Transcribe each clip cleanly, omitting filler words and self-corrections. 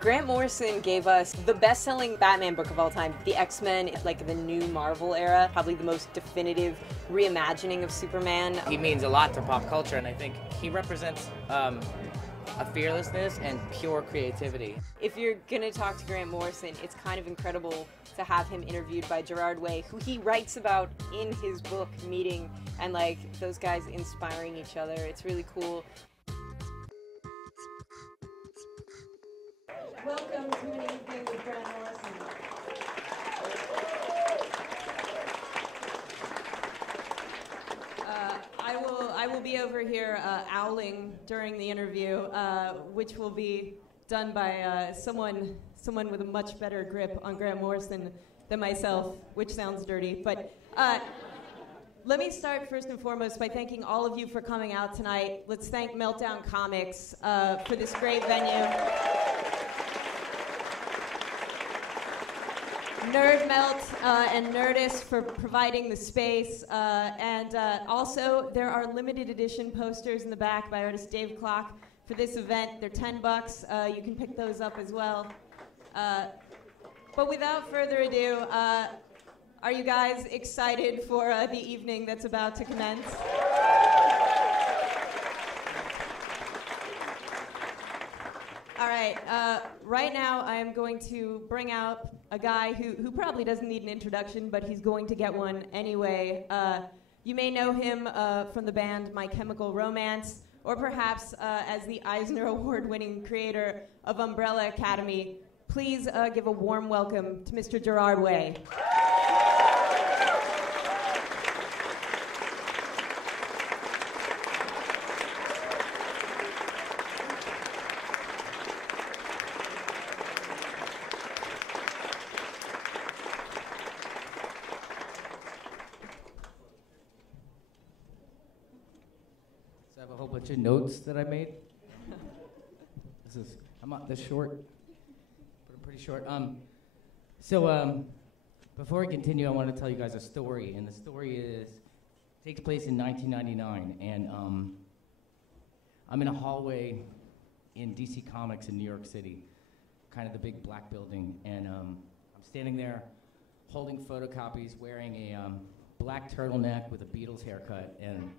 Grant Morrison gave us the best-selling Batman book of all time, The X-Men, like the new Marvel era, probably the most definitive reimagining of Superman. He means a lot to pop culture, and I think he represents a fearlessness and pure creativity. If you're gonna talk to Grant Morrison, it's kind of incredible to have him interviewed by Gerard Way, who he writes about in his book, Meeting, and like those guys inspiring each other. It's really cool. Welcome to an evening with Grant Morrison. I will be over here owling during the interview, which will be done by someone with a much better grip on Grant Morrison than myself, which sounds dirty. But let me start first and foremost by thanking all of you for coming out tonight. Let's thank Meltdown Comics for this great venue. Nerd Melt and Nerdist for providing the space, and also there are limited edition posters in the back by artist Dave Clock for this event. They're $10. You can pick those up as well. But without further ado, are you guys excited for the evening that's about to commence? All right, right now I am going to bring out a guy who probably doesn't need an introduction, but he's going to get one anyway. You may know him from the band My Chemical Romance, or perhaps as the Eisner Award-winning creator of Umbrella Academy. Please give a warm welcome to Mr. Gerard Way. I have a whole bunch of notes that I made. I'm not this short, but I'm pretty short. Before I continue, I want to tell you guys a story, and the story takes place in 1999, and I'm in a hallway in DC Comics in New York City, kind of the big black building, and I'm standing there holding photocopies, wearing a black turtleneck with a Beatles haircut, and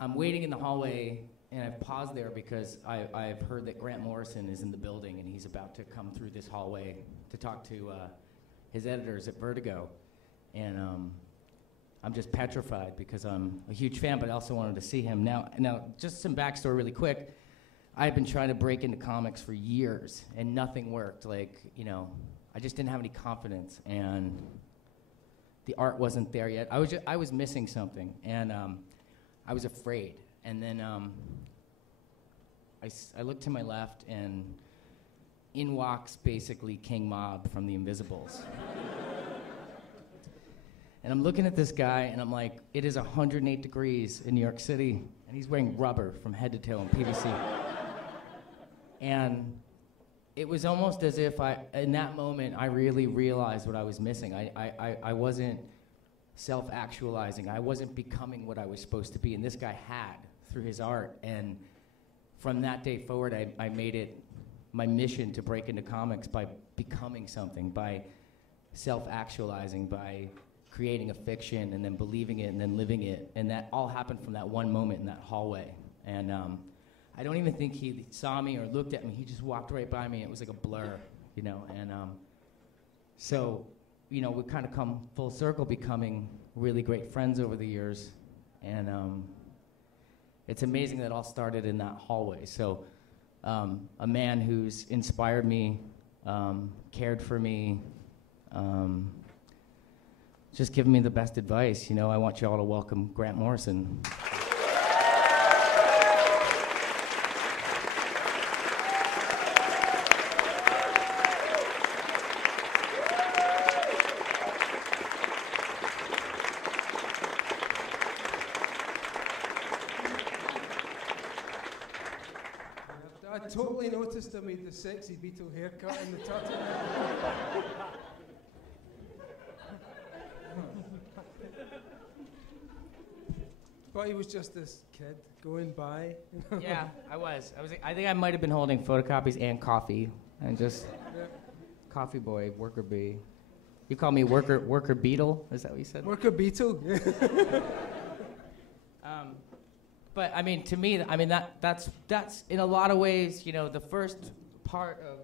I'm waiting in the hallway, and I've paused there because I've heard that Grant Morrison is in the building, and he's about to come through this hallway to talk to his editors at Vertigo. And I'm just petrified because I'm a huge fan, but I also wanted to see him. Now, just some backstory really quick. I've been trying to break into comics for years, and nothing worked. Like, I just didn't have any confidence, and the art wasn't there yet. I was missing something, and I was afraid, and then I looked to my left, and in walks basically King Mob from the Invisibles. And I'm looking at this guy, and I'm like, it is 108 degrees in New York City, and he's wearing rubber from head to toe in PVC. And it was almost as if in that moment, I really realized what I was missing. I wasn't self-actualizing. I wasn't becoming what I was supposed to be, and this guy had through his art. And from that day forward, I made it my mission to break into comics by becoming something, by self-actualizing, by creating a fiction and then believing it and then living it. And that all happened from that one moment in that hallway. And I don't even think he saw me or looked at me. He just walked right by me. It was like a blur, And so we've kind of come full circle, becoming really great friends over the years. And it's amazing that all started in that hallway. So a man who's inspired me, cared for me, just given me the best advice. I want you all to welcome Grant Morrison. I totally noticed I made the sexy Beatle haircut in the turtleneck. But he was just this kid going by. Yeah, I think I might have been holding photocopies and coffee, and just coffee boy, worker bee. You call me worker beetle? Is that what you said? Worker beetle. But I mean, to me, I mean that's in a lot of ways, you know, the first part of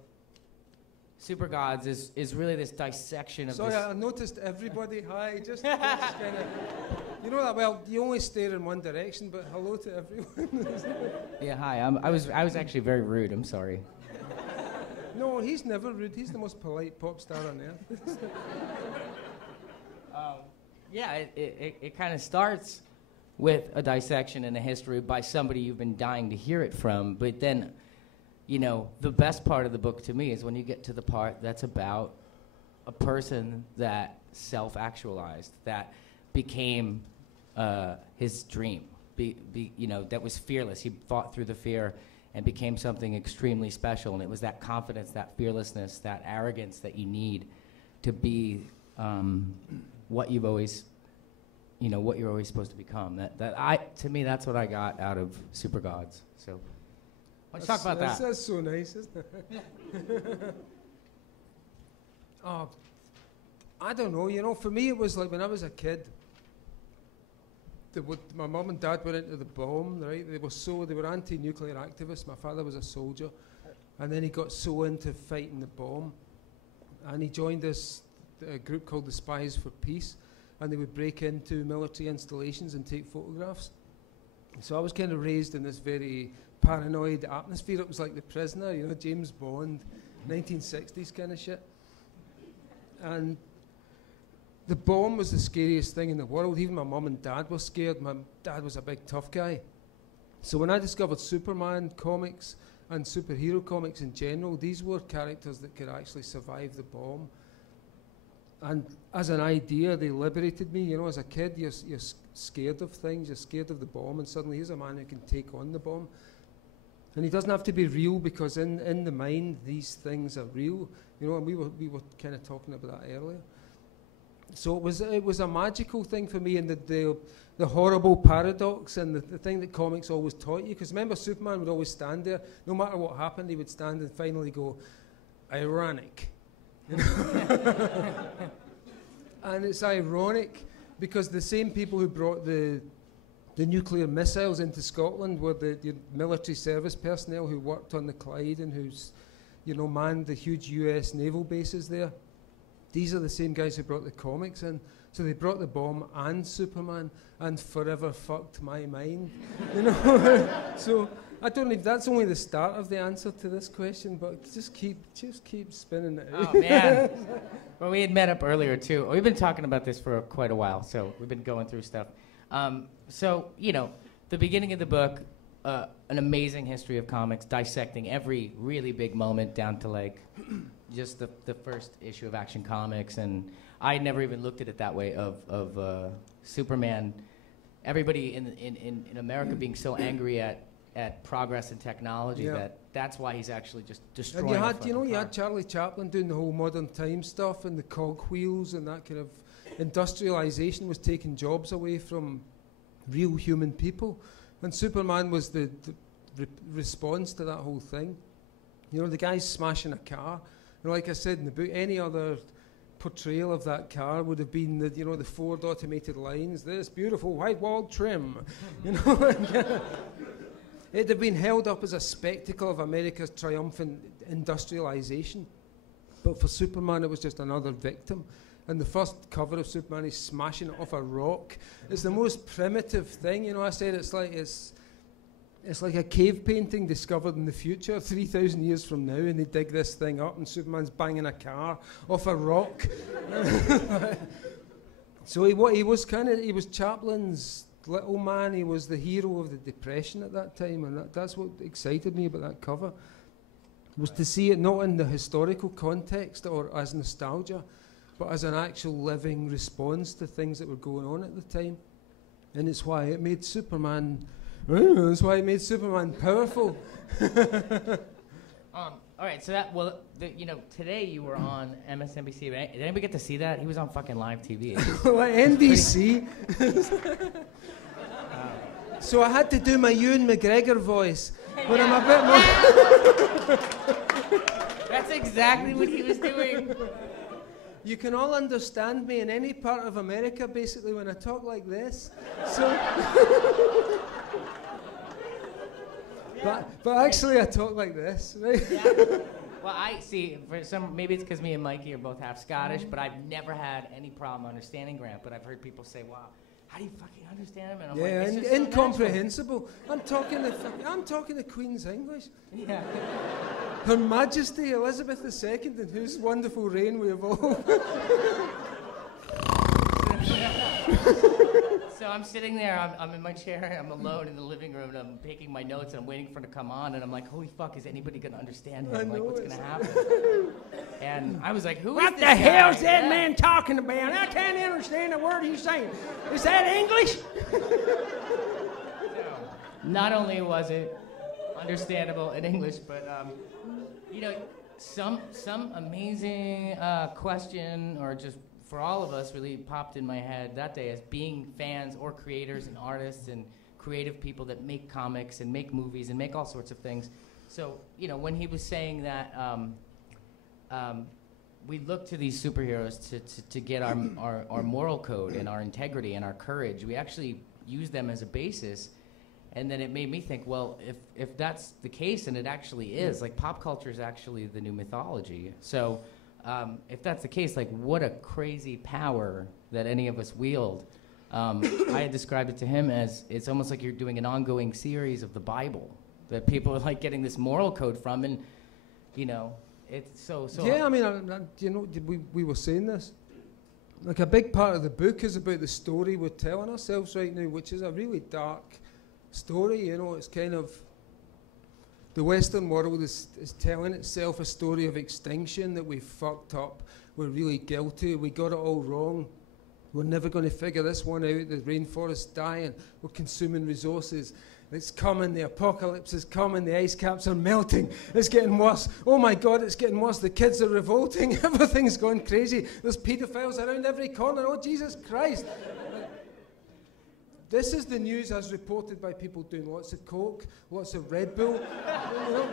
Super Gods is really this dissection of Sorry, this. I noticed everybody. Hi, just kind of. You know that well. You only stare in one direction, but hello to everyone. Yeah, hi. I was actually very rude. I'm sorry. No, he's never rude. He's the most polite pop star on earth. Yeah, it kind of starts with a dissection and a history by somebody you've been dying to hear it from, but then, you know, the best part of the book to me is when you get to the part that's about a person that self-actualized, that became his dream, you know, that was fearless. He fought through the fear and became something extremely special, and it was that confidence, that fearlessness, that arrogance that you need to be what you've always, you know, what you're always supposed to become. To me, that's what I got out of Super Gods. So, let's talk about that. That's so nice, isn't it? Oh, I don't know. You know, for me, it was like when I was a kid. My mum and dad went into the bomb, right? They were anti-nuclear activists. My father was a soldier, and then he got so into fighting the bomb, and he joined this group called the Spies for Peace, and they would break into military installations and take photographs. So I was kind of raised in this very paranoid atmosphere. It was like The Prisoner, you know, James Bond, 1960s kind of shit. And the bomb was the scariest thing in the world. Even my mum and dad were scared. My dad was a big tough guy. So when I discovered Superman comics and superhero comics in general, these were characters that could actually survive the bomb. And as an idea, they liberated me. You know, as a kid, you're scared of things. You're scared of the bomb, and suddenly here's a man who can take on the bomb. And he doesn't have to be real, because in the mind, these things are real. You know, and we were kind of talking about that earlier. So it was a magical thing for me, and the horrible paradox and the thing that comics always taught you. Because remember, Superman would always stand there. No matter what happened, he would stand and finally go, ironic. You know? And it's ironic because the same people who brought the nuclear missiles into Scotland were the military service personnel who worked on the Clyde and who's, you know, manned the huge US naval bases there. These are the same guys who brought the comics in. So they brought the bomb and Superman and forever fucked my mind. You know? So I don't know if that's only the start of the answer to this question, but just keep spinning it out. Oh, man. Well, we had met up earlier, too. We've been talking about this for quite a while, so we've been going through stuff. So, you know, the beginning of the book, an amazing history of comics, dissecting every really big moment down to, like, just the first issue of Action Comics. And I never even looked at it that way, of Superman, everybody in America being so angry at progress and technology, that's why he's actually just destroying. And you had Charlie Chaplin doing the whole modern time stuff and the cogwheels, and that kind of industrialization was taking jobs away from real human people, and Superman was the response to that whole thing. You know, the guy's smashing a car. You know, like I said in the book, any other portrayal of that car would have been the Ford automated lines, this beautiful white-walled trim, you know. It'd have been held up as a spectacle of America's triumphant industrialization. But for Superman, it was just another victim. And the first cover of Superman is smashing it off a rock. It's the most primitive thing, you know. I said it's like a cave painting discovered in the future, 3,000 years from now, and they dig this thing up, and Superman's banging a car off a rock. So he was Chaplin's little man. He was the hero of the Depression at that time, and that's what excited me about that cover, was to see it not in the historical context or as nostalgia, but as an actual living response to things that were going on at the time. And it's why it made Superman powerful. All right, so today you were on MSNBC. Did anybody get to see that? He was on fucking live TV. Like NBC. So I had to do my Ewan McGregor voice, but I'm a bit more... That's exactly what he was doing. You can all understand me in any part of America, basically, when I talk like this. So... but actually, I talk like this, right? Yeah. Well, I see. For some, maybe it's because me and Mikey are both half Scottish, but I've never had any problem understanding Grant. But I've heard people say, "Wow, how do you fucking understand him?" And I'm like, it's just so incomprehensible. I'm talking the Queen's English. Yeah. Her Majesty Elizabeth II, in whose wonderful reign we have all. So I'm sitting there, I'm in my chair, I'm alone in the living room, and I'm taking my notes, and I'm waiting for him to come on, and I'm like, holy fuck, is anybody going to understand him? Like, what's going to happen? And I was like, who is this guy? What the hell's that man talking about? I can't understand a word he's saying. Is that English? Not only was it understandable in English, but, you know, some amazing question, or just for all of us, really popped in my head that day as being fans or creators and artists and creative people that make comics and make movies and make all sorts of things. So, you know, when he was saying that we look to these superheroes to get our moral code and our integrity and our courage, we actually use them as a basis. And then it made me think, well, if that's the case, and it actually is, like, pop culture is actually the new mythology. So if that's the case, like, what a crazy power that any of us wield. I had described it to him as it's almost like you're doing an ongoing series of the Bible that people are, like, getting this moral code from, and, you know, it's so... Yeah, I mean, you know, we were saying this. Like, a big part of the book is about the story we're telling ourselves right now, which is a really dark story, you know. It's kind of... The Western world is telling itself a story of extinction, that we fucked up, we're really guilty, we got it all wrong, we're never going to figure this one out, the rainforest's dying, we're consuming resources, it's coming, the apocalypse is coming, the ice caps are melting, it's getting worse, oh my God, it's getting worse, the kids are revolting, everything's gone crazy, there's paedophiles around every corner, oh Jesus Christ. This is the news as reported by people doing lots of coke, lots of Red Bull, you know,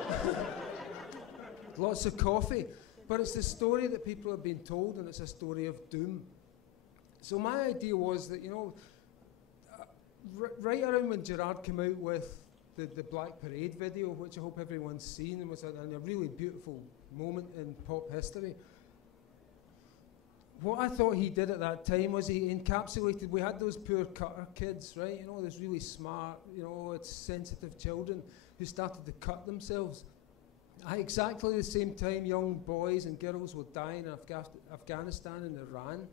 lots of coffee. But it's the story that people have been told, and it's a story of doom. So my idea was that, you know, right around when Gerard came out with the Black Parade video, which I hope everyone's seen, and was a really beautiful moment in pop history. What I thought he did at that time was he encapsulated, we had those poor cutter kids, right? You know, those really smart, you know, it's sensitive children who started to cut themselves. At exactly the same time, young boys and girls were dying in Afghanistan and Iran.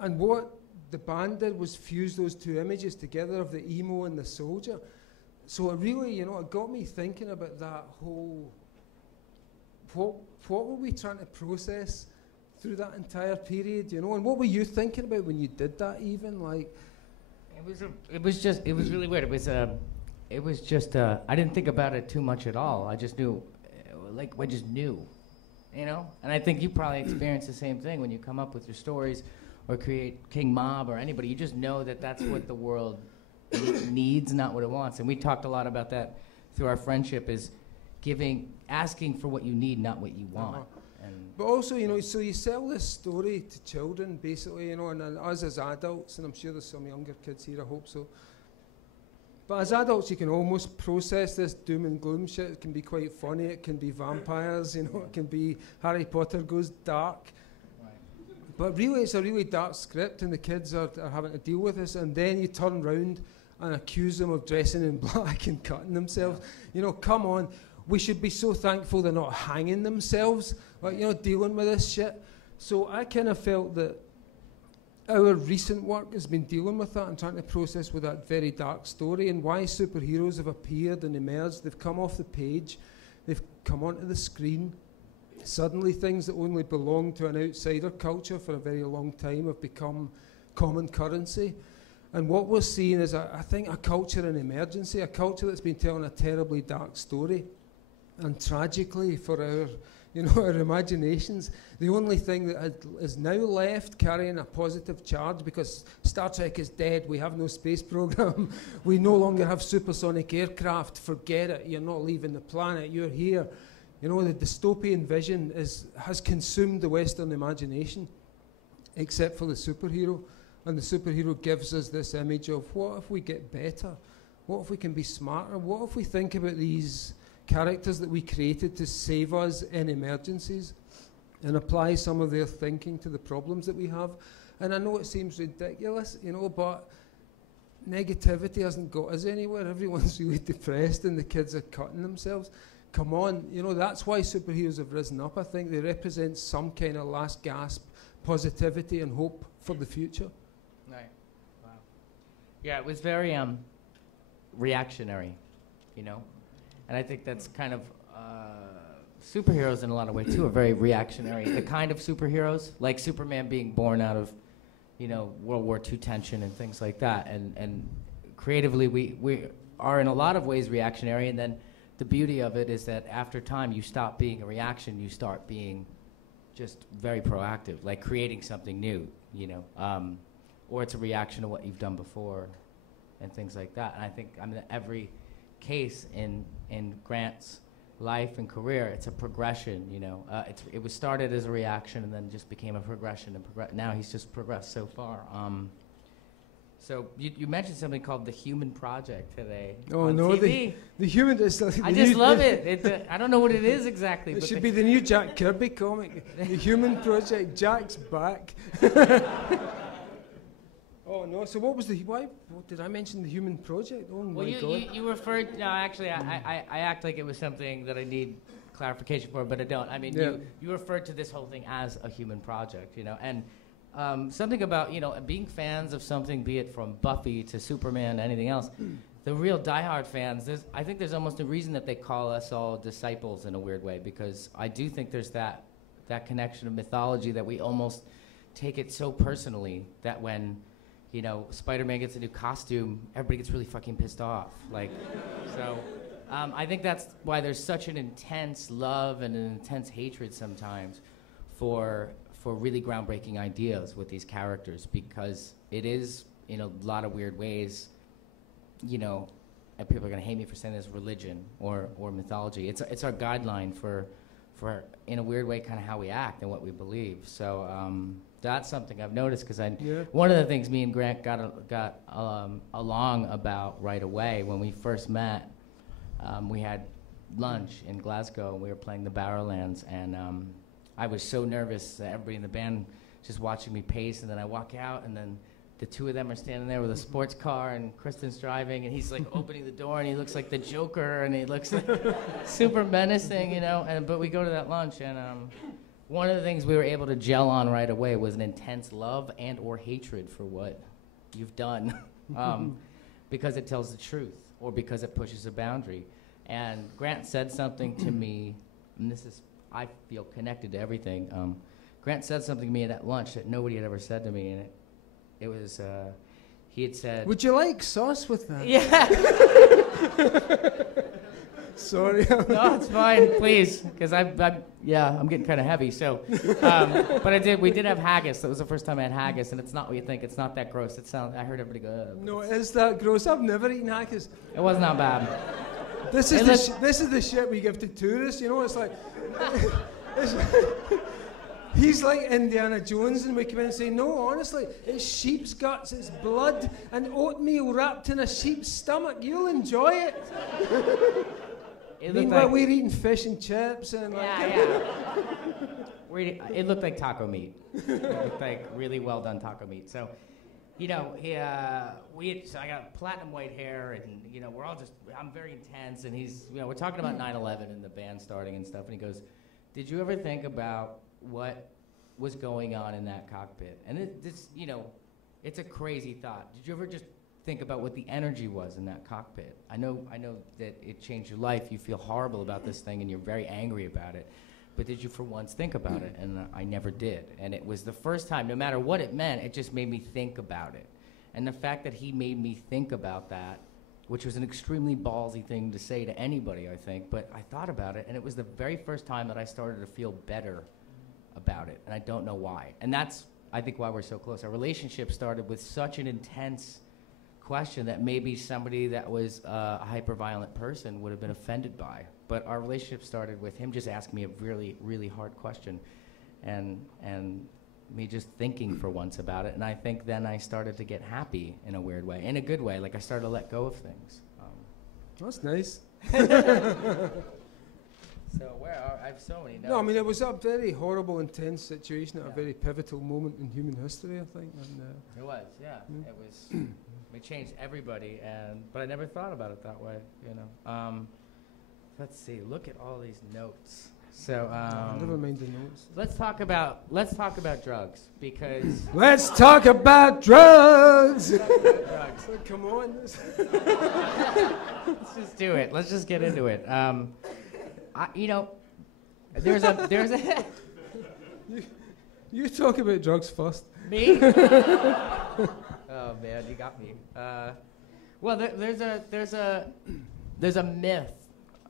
And what the band did was fuse those two images together of the emo and the soldier. So it really, you know, it got me thinking about that whole, what were we trying to process through that entire period, you know, and what were you thinking about when you did that? Even like, it was really weird. It was just I didn't think about it too much at all. I just knew, you know. And I think you probably experience the same thing when you come up with your stories, or create King Mob or anybody. You just know that that's what the world needs, not what it wants. And we talked a lot about that through our friendship, is asking for what you need, not what you want. But also, you know, so you sell this story to children, basically, you know, and us as adults, and I'm sure there's some younger kids here, I hope so. But as adults, you can almost process this doom and gloom shit. It can be quite funny, it can be vampires, you know, it can be Harry Potter goes dark. Right. But really, it's a really dark script, and the kids are having to deal with this, and then you turn round and accuse them of dressing in black and cutting themselves. You know, come on. We should be so thankful they're not hanging themselves, like, you know, dealing with this shit. So I kind of felt that our recent work has been dealing with that and trying to process with that very dark story, and why superheroes have appeared and emerged. They've come off the page, they've come onto the screen. Suddenly things that only belonged to an outsider culture for a very long time have become common currency. And what we're seeing is, I think, a culture in emergency, a culture that's been telling a terribly dark story. And tragically, for our you know, our imaginations. The only thing that is now left carrying a positive charge, because Star Trek is dead, we have no space program, we no longer have supersonic aircraft, forget it, you're not leaving the planet, you're here. You know, the dystopian vision has consumed the Western imagination, except for the superhero. And the superhero gives us this image of, what if we get better? What if we can be smarter? What if we think about these characters that we created to save us in emergencies and apply some of their thinking to the problems that we have? And I know it seems ridiculous, you know, but negativity hasn't got us anywhere. Everyone's really depressed and the kids are cutting themselves. Come on, you know, that's why superheroes have risen up. I think they represent some kind of last gasp positivity and hope for the future. Right. Wow. Yeah, it was very reactionary, you know? And I think that's kind of superheroes in a lot of ways too are very reactionary. The kind of superheroes, like Superman being born out of, you know, World War II tension and things like that. And creatively, we are in a lot of ways reactionary. And then the beauty of it is that after time, you stop being a reaction, you start being just very proactive, like creating something new, you know, or it's a reaction to what you've done before and things like that. And I think every case in Grant's life and career, it's a progression, you know. It was started as a reaction and then just became a progression, and now he's just progressed so far. So you mentioned something called the Human Project today. Oh on no, TV. the Human. I just love it. I don't know what it is exactly. It but should be the new Jack Kirby comic. The Human Project. Jack's back. Oh no! So what was why did I mention the Human Project? Oh well, my God! you referred. No, actually, I act like it was something that I need clarification for, but I don't. I mean, Yeah. you referred to this whole thing as a human project, you know, and something about, you know, being fans of something, be it from Buffy to Superman, anything else. The real diehard fans, I think there's almost a reason that they call us all disciples in a weird way, because I do think there's that connection of mythology that we almost take it so personally that when, you know, Spider-Man gets a new costume, everybody gets really fucking pissed off. Like, so I think that's why there's such an intense love and an intense hatred sometimes for really groundbreaking ideas with these characters, because it is, in a lot of weird ways, you know, and people are gonna hate me for saying this, religion or mythology. It's our guideline for in a weird way kind of how we act and what we believe. So that's something I've noticed, because one of the things me and Grant got along about right away when we first met, we had lunch in Glasgow and we were playing the Barrowlands, and I was so nervous that everybody in the band just watching me pace, and then I walk out, and then the two of them are standing there with a sports car, and Kristen's driving, and he's like opening the door, and he looks like the Joker, and he looks like super menacing, you know. But we go to that lunch, and one of the things we were able to gel on right away was an intense love and or hatred for what you've done, because it tells the truth or because it pushes a boundary. And Grant said something to me, and this is, I feel connected to everything. Grant said something to me at that lunch that nobody had ever said to me, and it was, he had said... Would you like sauce with that? Yeah. Sorry. No, it's fine, please, because I'm getting kind of heavy. So, but we did have haggis. That was the first time I had haggis, and it's not what you think. It's not that gross. I heard everybody go. No, is that gross? I've never eaten haggis. It was not bad. This is the shit we give to tourists. You know, it's like. He's like Indiana Jones, and we come in and say, no, honestly, it's sheep's guts, it's blood, and oatmeal wrapped in a sheep's stomach. You'll enjoy it. Meanwhile, we're eating fish and chips and it looked like taco meat. It looked like really well done taco meat. So, you know, so I got platinum white hair, and you know, I'm very intense, and he's, you know, we're talking about 9/11 and the band starting and stuff, and he goes, "Did you ever think about what was going on in that cockpit?" And this, you know, it's a crazy thought. Did you ever just think about what the energy was in that cockpit? I know that it changed your life. You feel horrible about this thing, and you're very angry about it. But did you for once think about it? And I never did. And it was the first time, no matter what it meant, it just made me think about it. And the fact that he made me think about that which was an extremely ballsy thing to say to anybody, I think. But I thought about it, and it was the very first time that I started to feel better about it, and I don't know why. And that's, I think, why we're so close. Our relationship started with such an intense question that maybe somebody that was a hyper-violent person would have been offended by. But our relationship started with him just asking me a really, really hard question, and me just thinking for once about it. And I think then I started to get happy in a weird way, in a good way. Like I started to let go of things. That's nice. So I have so many notes. No, I mean, it was a very horrible, intense situation at a very pivotal moment in human history, I think. And, it was, yeah. It was. It changed everybody, but I never thought about it that way, you know. Let's see. Look at all these notes. So never mind the notes. let's talk about drugs, because Let's talk about drugs. drugs. Come on. Let's just do it. Let's just get into it. You know, there's a You talk about drugs first. me. Oh man, you got me. Well, there's a myth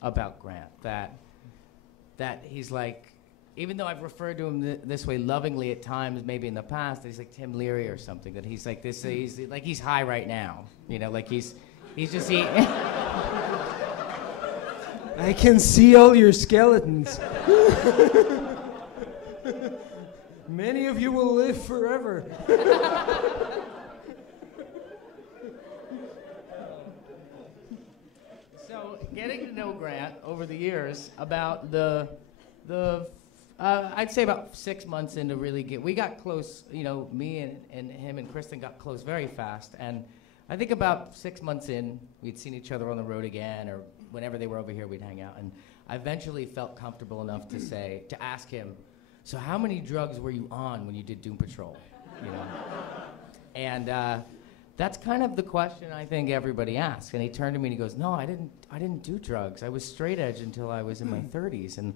about Grant that he's like, even though I've referred to him this way lovingly at times, maybe in the past, that he's like Tim Leary or something. That he's like this. He's like he's high right now. You know, like he's just I can see all your skeletons. Many of you will live forever. So, getting to know Grant over the years, about I'd say about 6 months into we got close, you know, me and him and Kristen got close very fast. And I think about 6 months in, we'd seen each other on the road again, or whenever they were over here, we'd hang out. And I eventually felt comfortable enough to ask him, so how many drugs were you on when you did Doom Patrol? You know? And that's kind of the question I think everybody asks. And he turned to me and he goes, no, I didn't do drugs. I was straight edge until I was in my 30s. And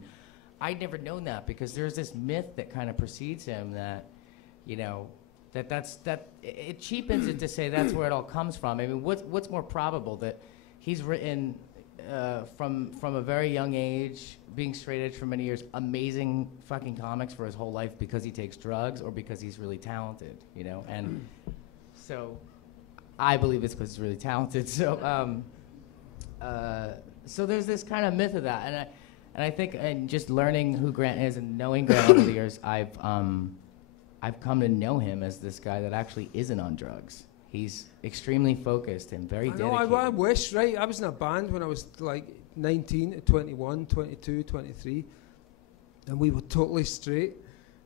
I'd never known that, because there's this myth that kind of precedes him that, you know, that it cheapens it to say that's where it all comes from. I mean, what's more probable, that he's written from a very young age, being straight edge for many years, amazing fucking comics for his whole life because he takes drugs, or because he's really talented, you know? And so I believe it's because he's really talented. So so there's this kind of myth of that, and I think, and just learning who Grant is and knowing Grant over the years, I've come to know him as this guy that actually isn't on drugs. He's extremely focused and very dedicated. I wish, right? I was in a band when I was like 19 to 21, 22, 23, and we were totally straight.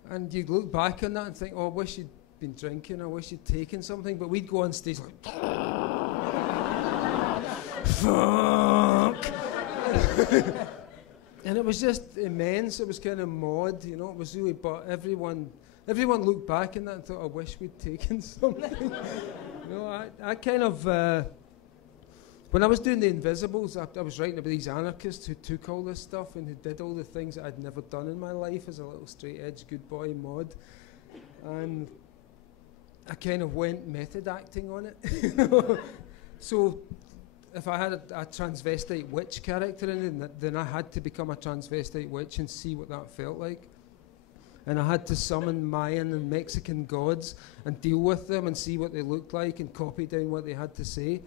And you'd look back on that and think, oh, I wish you'd been drinking, I wish you'd taken something. But we'd go on stage like, fuck. And it was just immense. It was kind of mod, you know. It was really, but everyone looked back on that and thought, I wish we'd taken something. You know, I kind of, when I was doing The Invisibles, I was writing about these anarchists who took all this stuff and who did all the things that I'd never done in my life as a little straight edge good boy mod. And I kind of went method acting on it. You know? So if I had a transvestite witch character in it, then I had to become a transvestite witch and see what that felt like. And I had to summon Mayan and Mexican gods and deal with them and see what they looked like and copy down what they had to say.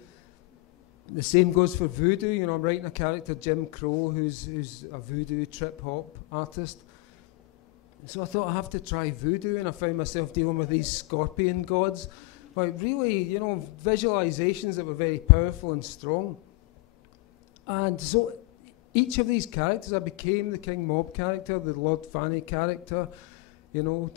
The same goes for voodoo. You know, I'm writing a character, Jim Crow, who's a voodoo trip-hop artist. So I thought I have to try voodoo, and I found myself dealing with these scorpion gods. Like really, you know, visualizations that were very powerful and strong. And so each of these characters, I became the King Mob character, the Lord Fanny character. You know,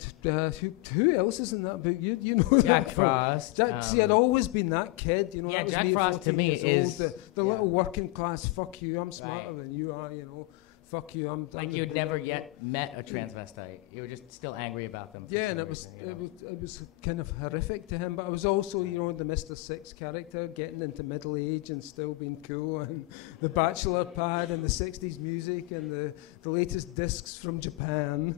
who else is in that book? You know Jack that Frost. see, I'd always been that kid. You know, Yeah, that was Jack me at Frost to 14 me years is old, the little working class. Fuck you, I'm smarter Right. than you are. You know, fuck you, I'm. Like I'm you'd the never bigger- yet met a transvestite. You were just still angry about them. for Yeah, some and it reason, you know? it was kind of horrific to him. But I was also, you know, the Mr. Six character, getting into middle age and still being cool, and the bachelor pad and the '60s music and the latest discs from Japan.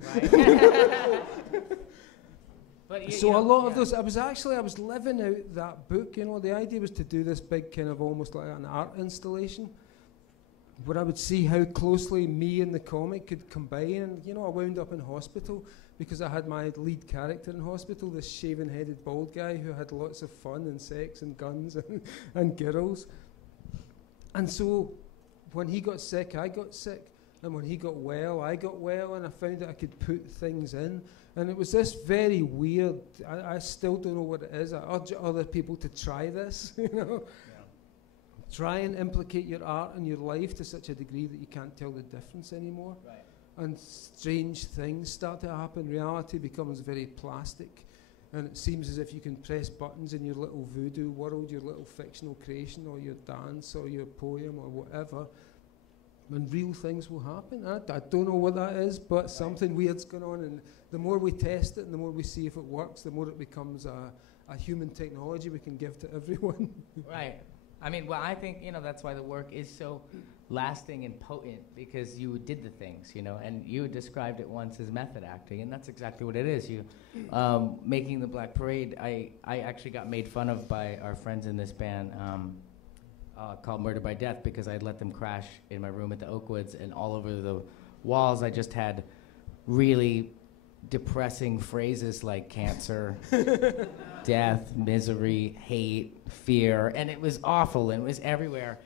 Right. But So a lot of those, I was living out that book, you know. The idea was to do this big kind of almost like an art installation where I would see how closely me and the comic could combine. And, you know, I wound up in hospital because I had my lead character in hospital, this shaven-headed bald guy who had lots of fun and sex and guns and girls. And so when he got sick, I got sick. And when he got well, I got well, and I found that I could put things in. And it was this very weird, I still don't know what it is. I urge other people to try this, you know. Yeah. Try and implicate your art in your life to such a degree that you can't tell the difference anymore. Right. And strange things start to happen. Reality becomes very plastic. And it seems as if you can press buttons in your little voodoo world, your little fictional creation, or your dance, or your poem, or whatever. And real things will happen. I don't know what that is, but something weird's going on. And the more we test it and the more we see if it works, the more it becomes a human technology we can give to everyone. Right. I mean, well, I think, you know, that's why the work is so lasting and potent, because you did the things, you know, and you described it once as method acting, and that's exactly what it is. You, making the Black Parade, I actually got made fun of by our friends in this band, called Murder by Death, because I'd let them crash in my room at the Oakwoods, and all over the walls I just had really depressing phrases like cancer, death, misery, hate, fear, and it was awful, and it was everywhere.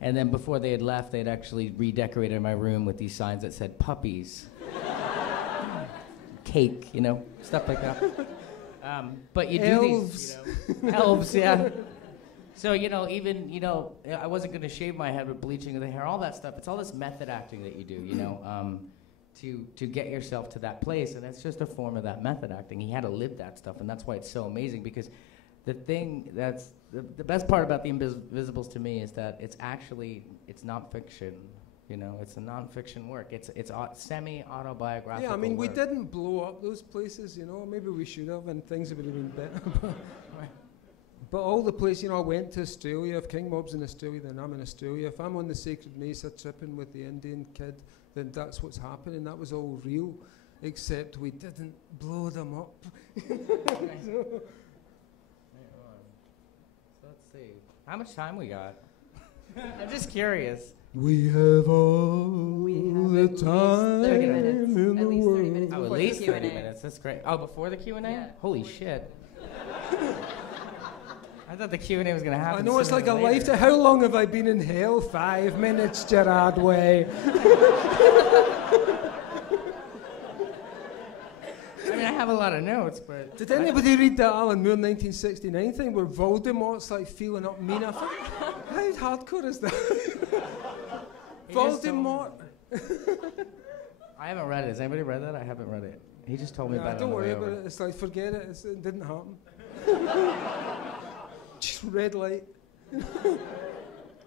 And then before they had left, they'd actually redecorated my room with these signs that said puppies, cake, you know, stuff like that. But you do these, you know, elves, yeah. So, you know, even, you know, I wasn't going to shave my head with bleaching of the hair, all that stuff. It's all this method acting that you do, you know, to get yourself to that place. And it's just a form of that method acting. He had to live that stuff, and that's why it's so amazing. Because the thing that's the best part about the Invisibles to me is that it's nonfiction. You know, it's a nonfiction work. It's semi-autobiographical. Yeah, I mean, work. We didn't blow up those places, you know. Maybe we should have, and things would have been better. But all the places, you know, I went to Australia. If King Mob's in Australia, then I'm in Australia. If I'm on the Sacred Mesa tripping with the Indian kid, then that's what's happening. That was all real, except we didn't blow them up. So let's see. How much time we got? I'm just curious. We have all the time 30 minutes. in the At least 30 world. minutes. Oh, at Before least the 30 Q&A. minutes. That's great. Oh, before the Q&A? Yeah. Holy shit. I thought the Q&A was going to happen. I know it's sooner like a than later. lifetime. How long have I been in hell? 5 minutes, Gerard Way. I mean, I have a lot of notes, but... Did anybody read that Alan Moore 1969 thing where Voldemort's like feeling up Mina? How hardcore is that? Voldemort. I haven't read it. Has anybody read that? I haven't read it. He just told me about it. Don't on the worry way about over. it. It's like, forget it. It didn't happen. Red light.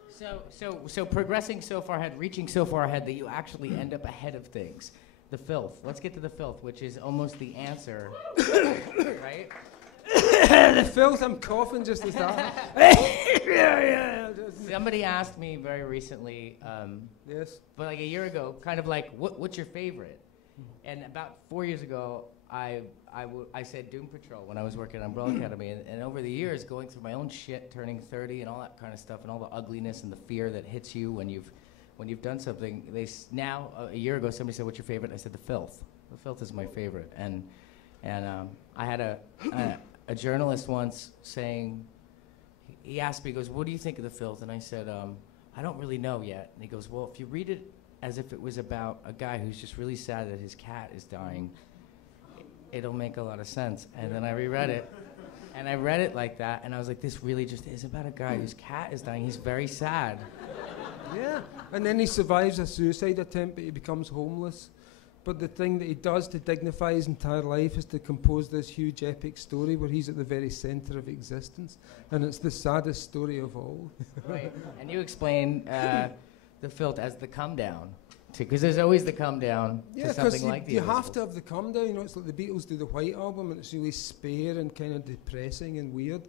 So progressing so far ahead, reaching so far ahead that you actually end up ahead of things. The filth. Let's get to the filth, which is almost the answer, right? The filth. I'm coughing just as that. Somebody asked me very recently, Yes. but like a year ago, kind of like, what's your favorite? And about 4 years ago, I said Doom Patrol when I was working at Umbrella Academy, and over the years, going through my own shit, turning 30 and all that kind of stuff, and all the ugliness and the fear that hits you when you've done something. Now a year ago, somebody said, "What's your favorite?" I said, "The Filth." The Filth is my favorite, and I had a journalist once saying, he asked me, he goes, "What do you think of The Filth?" And I said, "I don't really know yet." And he goes, "Well, if you read it as if it was about a guy who's just really sad that his cat is dying, it'll make a lot of sense." And then I reread it, and I read it like that, and I was like, this really just is about a guy whose cat is dying. He's very sad. Yeah. And then he survives a suicide attempt, but he becomes homeless. But the thing that he does to dignify his entire life is to compose this huge epic story where he's at the very center of existence. And it's the saddest story of all. Right. And you explain The Filth as the come down, because there's always the come down to something like the you have Invisibles. to have the come down. You know, it's like the Beatles do the White Album, and it's really spare and kind of depressing and weird.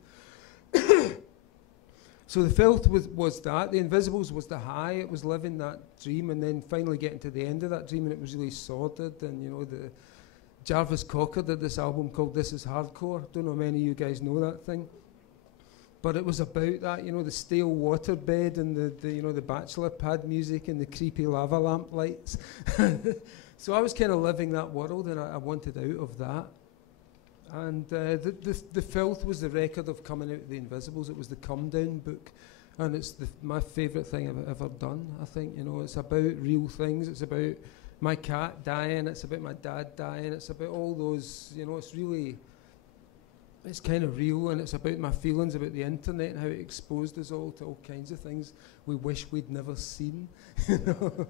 So The Filth was that. The Invisibles was the high. It was living that dream, and then finally getting to the end of that dream, and it was really sordid. And you know, the Jarvis Cocker did this album called This Is Hardcore. Don't know if many of you guys know that thing. But it was about that, you know, the stale waterbed and the you know, the bachelor pad music and the creepy lava lamp lights. So I was kind of living that world, and I wanted out of that. And the Filth was the record of coming out of the Invisibles. It was the Come Down book. And it's my favourite thing I've ever done, I think. You know, it's about real things. It's about my cat dying. It's about my dad dying. It's about all those, you know, it's kind of real, and it's about my feelings about the internet and how it exposed us all to all kinds of things we wish we'd never seen, you know,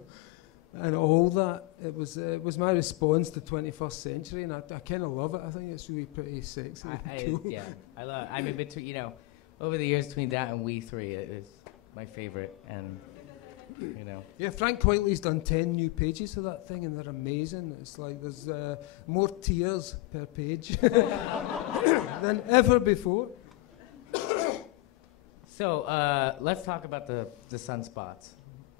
and all that. It was my response to 21st century, and I kind of love it. I think it's really pretty sexy. Cool. Yeah, I love it. I mean, between, you know, over the years between that and We Three, it is my favorite, and you know. Yeah, Frank Quitely's done 10 new pages of that thing, and they're amazing. It's like there's more tears per page than ever before. So let's talk about the sunspots.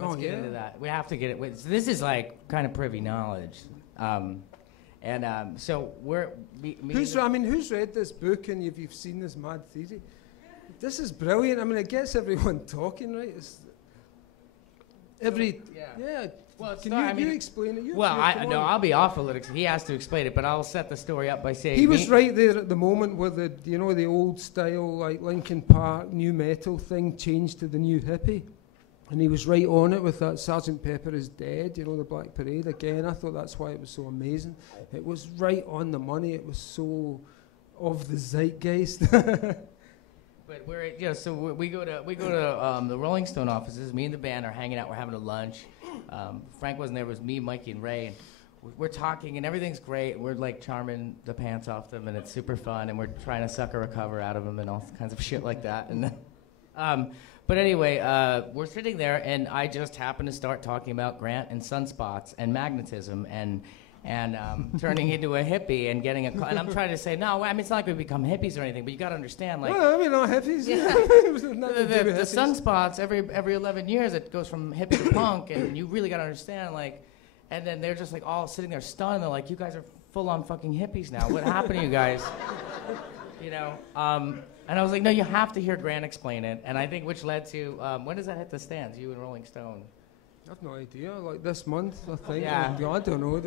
Let's get into that. We have to get it. So this is like kind of privy knowledge. So we're... Who's read this book and you've seen this mad theory? This is brilliant. I mean, it gets everyone talking, right? It's yeah. Well, Can you explain it? I'll be off a little because he has to explain it, but I'll set the story up by saying... He was right there at the moment where the old style, like Linkin Park, new metal thing changed to the new hippie. And he was right on it with that Sgt. Pepper is Dead, you know, the Black Parade. Again, I thought that's why it was so amazing. It was right on the money. It was so of the zeitgeist. But we go to the Rolling Stone offices. Me and the band are hanging out. We're having a lunch. Frank wasn't there. It was me, Mikey, and Ray. And we're talking, and everything's great. We're like charming the pants off them, and it's super fun. And we're trying to sucker a cover out of them and all kinds of shit like that. And but anyway, we're sitting there, and I just happen to start talking about Grant and sunspots and magnetism and turning into a hippie and getting and I'm trying to say, no, I mean, it's not like we become hippies or anything, but you got to understand, like... Well, I mean, not hippies. Yeah. the sunspots, every 11 years, it goes from hippie to punk, and you really got to understand, like... And then they're just, like, all sitting there stunned. They're like, you guys are full-on fucking hippies now. What happened to you guys? You know? And I was like, no, you have to hear Grant explain it. And I think which led to... when does that hit the stands, you and Rolling Stone? I have no idea. Like this month, I think. Yeah. I don't know.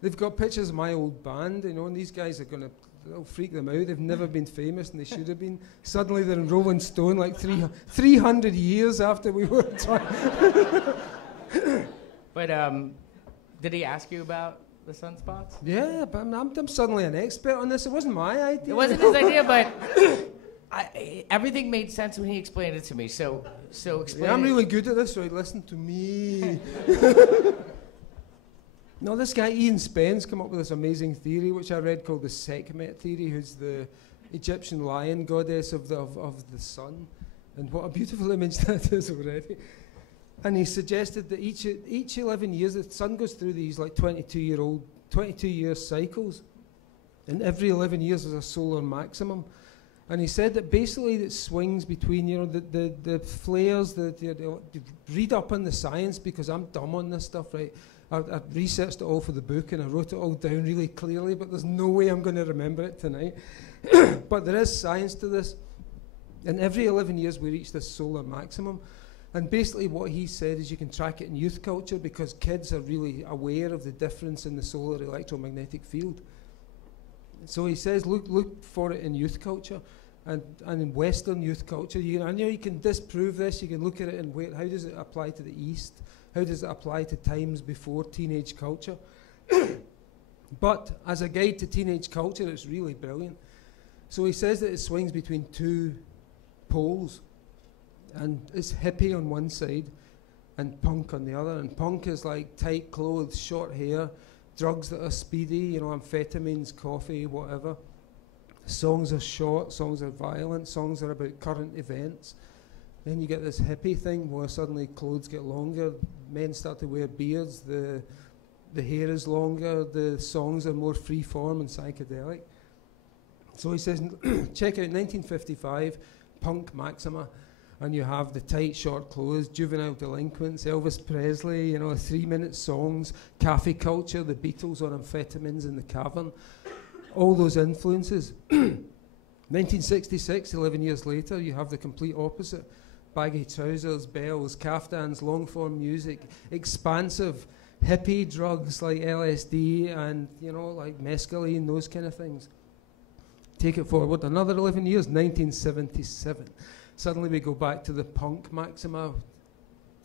They've got pictures of my old band, you know, and these guys it'll freak them out. They've never been famous, and they should have been. Suddenly they're in Rolling Stone like 300 years after we were trying. But did he ask you about the sunspots? Yeah, but I'm suddenly an expert on this. It wasn't my idea. It wasn't his idea, but everything made sense when he explained it to me. So explain. Yeah, I'm really good at this, right? Listen to me. No, this guy Ian Spence come up with this amazing theory, which I read, called the Sekhmet theory, who's the Egyptian lion goddess of the sun, and what a beautiful image that is already. And he suggested that each 11 years the sun goes through these like 22-year cycles, and every 11 years is a solar maximum. And he said that basically it swings between, you know, the flares, read up on the science, because I'm dumb on this stuff, right? I researched it all for the book, and I wrote it all down really clearly, but there's no way I'm going to remember it tonight. But there is science to this. And every 11 years we reach this solar maximum. And basically what he said is you can track it in youth culture, because kids are really aware of the difference in the solar electromagnetic field. So he says, look for it in youth culture, and in Western youth culture. I know you can disprove this. You can look at it and wait. How does it apply to the East? How does it apply to times before teenage culture? But as a guide to teenage culture, it's really brilliant. So he says that it swings between two poles, and it's hippie on one side and punk on the other. And punk is like tight clothes, short hair, drugs that are speedy, you know, amphetamines, coffee, whatever. Songs are short, songs are violent, songs are about current events. Then you get this hippie thing where suddenly clothes get longer, men start to wear beards, the hair is longer, the songs are more free form and psychedelic. So he says, check out 1955, punk maxima. and you have the tight, short clothes, Juvenile Delinquents, Elvis Presley, 3-minute songs, cafe culture, the Beatles on amphetamines in the cavern, all those influences. 1966, 11 years later, you have the complete opposite. Baggy trousers, bells, kaftans, long-form music, expansive hippie drugs like LSD and, like mescaline, those kind of things. Take it forward another 11 years, 1977. Suddenly we go back to the punk maxima.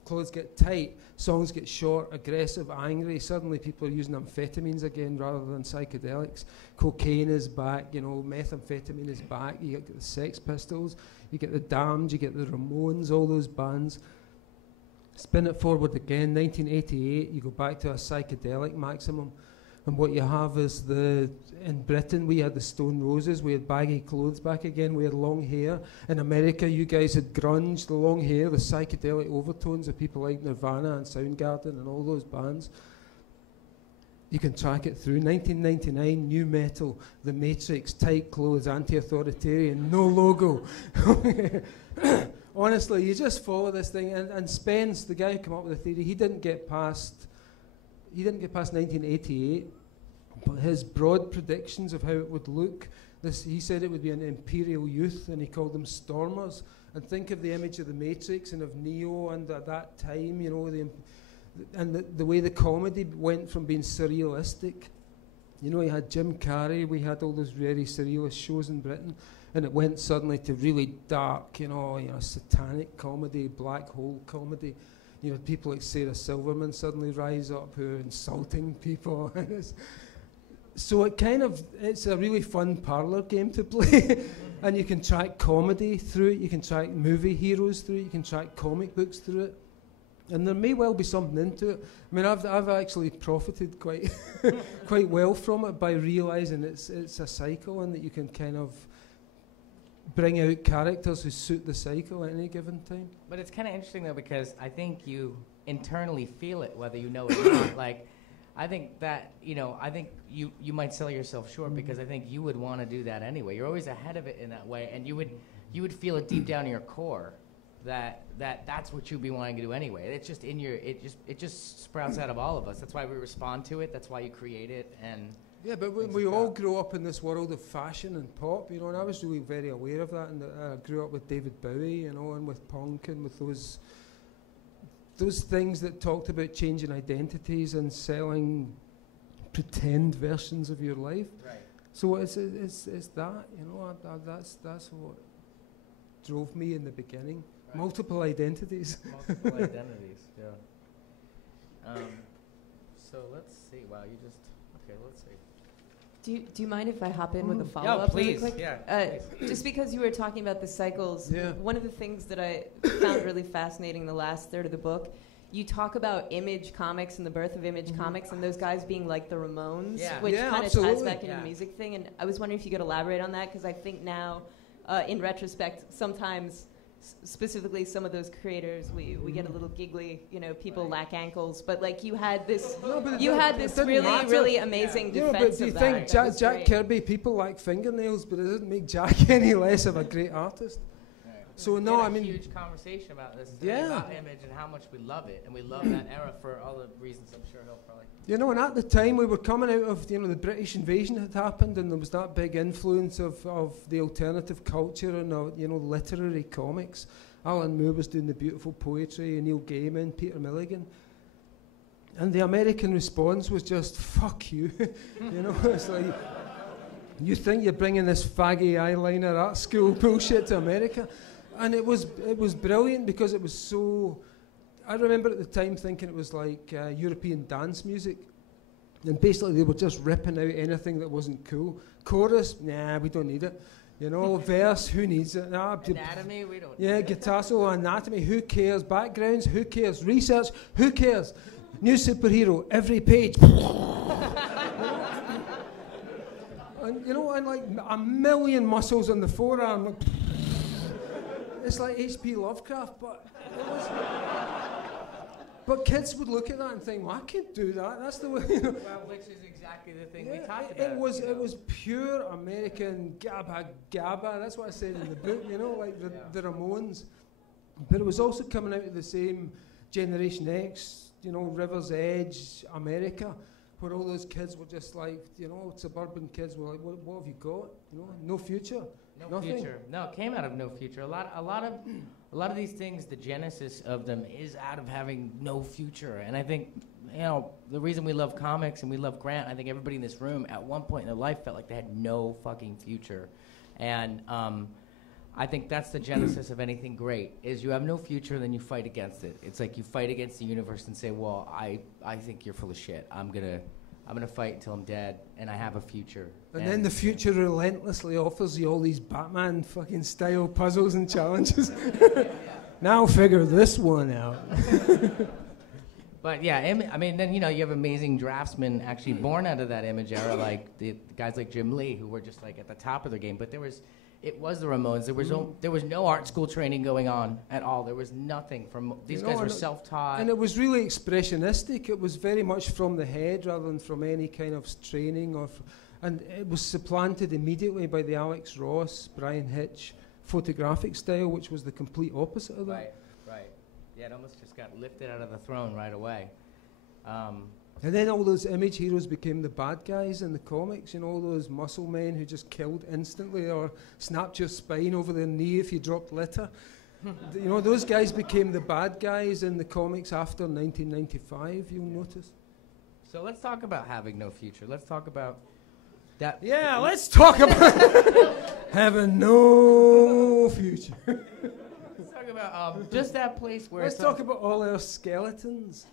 Clothes get tight, songs get short, aggressive, angry. Suddenly people are using amphetamines again rather than psychedelics. Cocaine is back, methamphetamine is back. You get the Sex Pistols, you get the Damned, you get the Ramones, all those bands. Spin it forward again, 1988, you go back to a psychedelic maximum. And what you have is in Britain, we had the Stone Roses, we had baggy clothes back again, we had long hair. In America, you guys had grunge, the long hair, the psychedelic overtones of people like Nirvana and Soundgarden and all those bands. You can track it through. 1999, new metal, The Matrix, tight clothes, anti-authoritarian, no logo. Honestly, you just follow this thing. And Spence, the guy who came up with the theory, he didn't get past 1988, but his broad predictions of how it would look, he said it would be an imperial youth, and he called them stormers. And think of the image of the Matrix and of Neo, and at that time, the way the comedy went from being surrealistic. You had Jim Carrey, we had all those very surrealist shows in Britain, and it went suddenly to really dark, satanic comedy, black hole comedy. People like Sarah Silverman suddenly rise up who are insulting people. So it's a really fun parlor game to play. And you can track comedy through it, you can track movie heroes through it, you can track comic books through it. And there may well be something into it. I mean, I've actually profited quite quite well from it by realising it's a cycle, and that you can kind of bring out characters who suit the cycle at any given time. But it's kind of interesting, though, because I think you internally feel it, whether you know it or not. Like, I think that, I think you might sell yourself short, because I think you would want to do that anyway. You're always ahead of it in that way, and you would feel it deep down in your core that's what you'd be wanting to do anyway. It's just it just sprouts out of all of us. That's why we respond to it. That's why you create it. And yeah, but we all grow up in this world of fashion and pop, and I was really very aware of that, and I grew up with David Bowie, and with punk, and with those things that talked about changing identities and selling pretend versions of your life. Right. So it's that, that's what drove me in the beginning. Right. Multiple identities. Multiple identities, yeah. So let's see. Wow, let's see. Do you mind if I hop in with a follow-up really quick? Please. Just because you were talking about the cycles, one of the things that I found really fascinating the last third of the book, you talk about Image Comics and the birth of Image Comics and those guys being like the Ramones, which kind of ties back into the music thing. And I was wondering if you could elaborate on that, because I think now, in retrospect, sometimes specifically some of those creators, we get a little giggly, people lack ankles, but like you had this really amazing defense but do you of think that. Jack Kirby, people lack fingernails, but it doesn't make Jack any less of a great artist. Right. So we no, had I mean, huge conversation about this today, about Image and how much we love it, and we love that era for all the reasons I'm sure he'll probably. And at the time we were coming out of, the British invasion had happened, and there was that big influence of the alternative culture and, literary comics. Alan Moore was doing the beautiful poetry, Neil Gaiman, Peter Milligan. And the American response was just, fuck you. It's like, you think you're bringing this faggy eyeliner art school bullshit to America? And it was brilliant, because it was so... I remember at the time thinking it was like European dance music. And basically they were just ripping out anything that wasn't cool. Chorus, nah, we don't need it. Verse, who needs it? Nah, anatomy, we don't need it. Guitar solo, anatomy, who cares? Backgrounds, who cares? Research, who cares? New superhero, every page. And, and like a million muscles on the forearm. It's like H.P. Lovecraft, but it was... But kids would look at that and think, well, I can't do that. That's the way, Well, which is exactly the thing we talked about. It was pure American gabba gabba. That's what I said in the book, like the Ramones. But it was also coming out of the same Generation X, you know, River's Edge, America, where all those kids were just like, you know, suburban kids were like, what have you got? You know, no future. Nothing. Future. No, it came out of no future. A lot of these things, the genesis of them is out of having no future. And I think, you know, the reason we love comics and we love Grant, I think everybody in this room at one point in their life felt like they had no fucking future. And I think that's the genesis of anything great, is you have no future, then you fight against it. It's like you fight against the universe and say, well, I think you're full of shit. I'm gonna fight until I'm dead, and I have a future. And then the future relentlessly offers you all these Batman fucking style puzzles and challenges. Now figure this one out. But yeah, I mean, then, you know, you have amazing draftsmen actually born out of that image era, like the guys like Jim Lee, who were just like at the top of their game. But it was the Ramones. There was no art school training going on at all. There was nothing from these guys were self-taught. And it was really expressionistic. It was very much from the head rather than from any kind of training and it was supplanted immediately by the Alex Ross, Brian Hitch photographic style, which was the complete opposite of that. Right. Yeah, it almost just got lifted out of the throne right away. And then all those image heroes became the bad guys in the comics, you know, all those muscle men who just killed instantly or snapped your spine over their knee if you dropped litter. You know, those guys became the bad guys in the comics after 1995, you'll notice. So let's talk about having no future. Let's talk about that. Yeah, let's talk about having no future. Let's talk about just that place where... Let's talk about all our skeletons.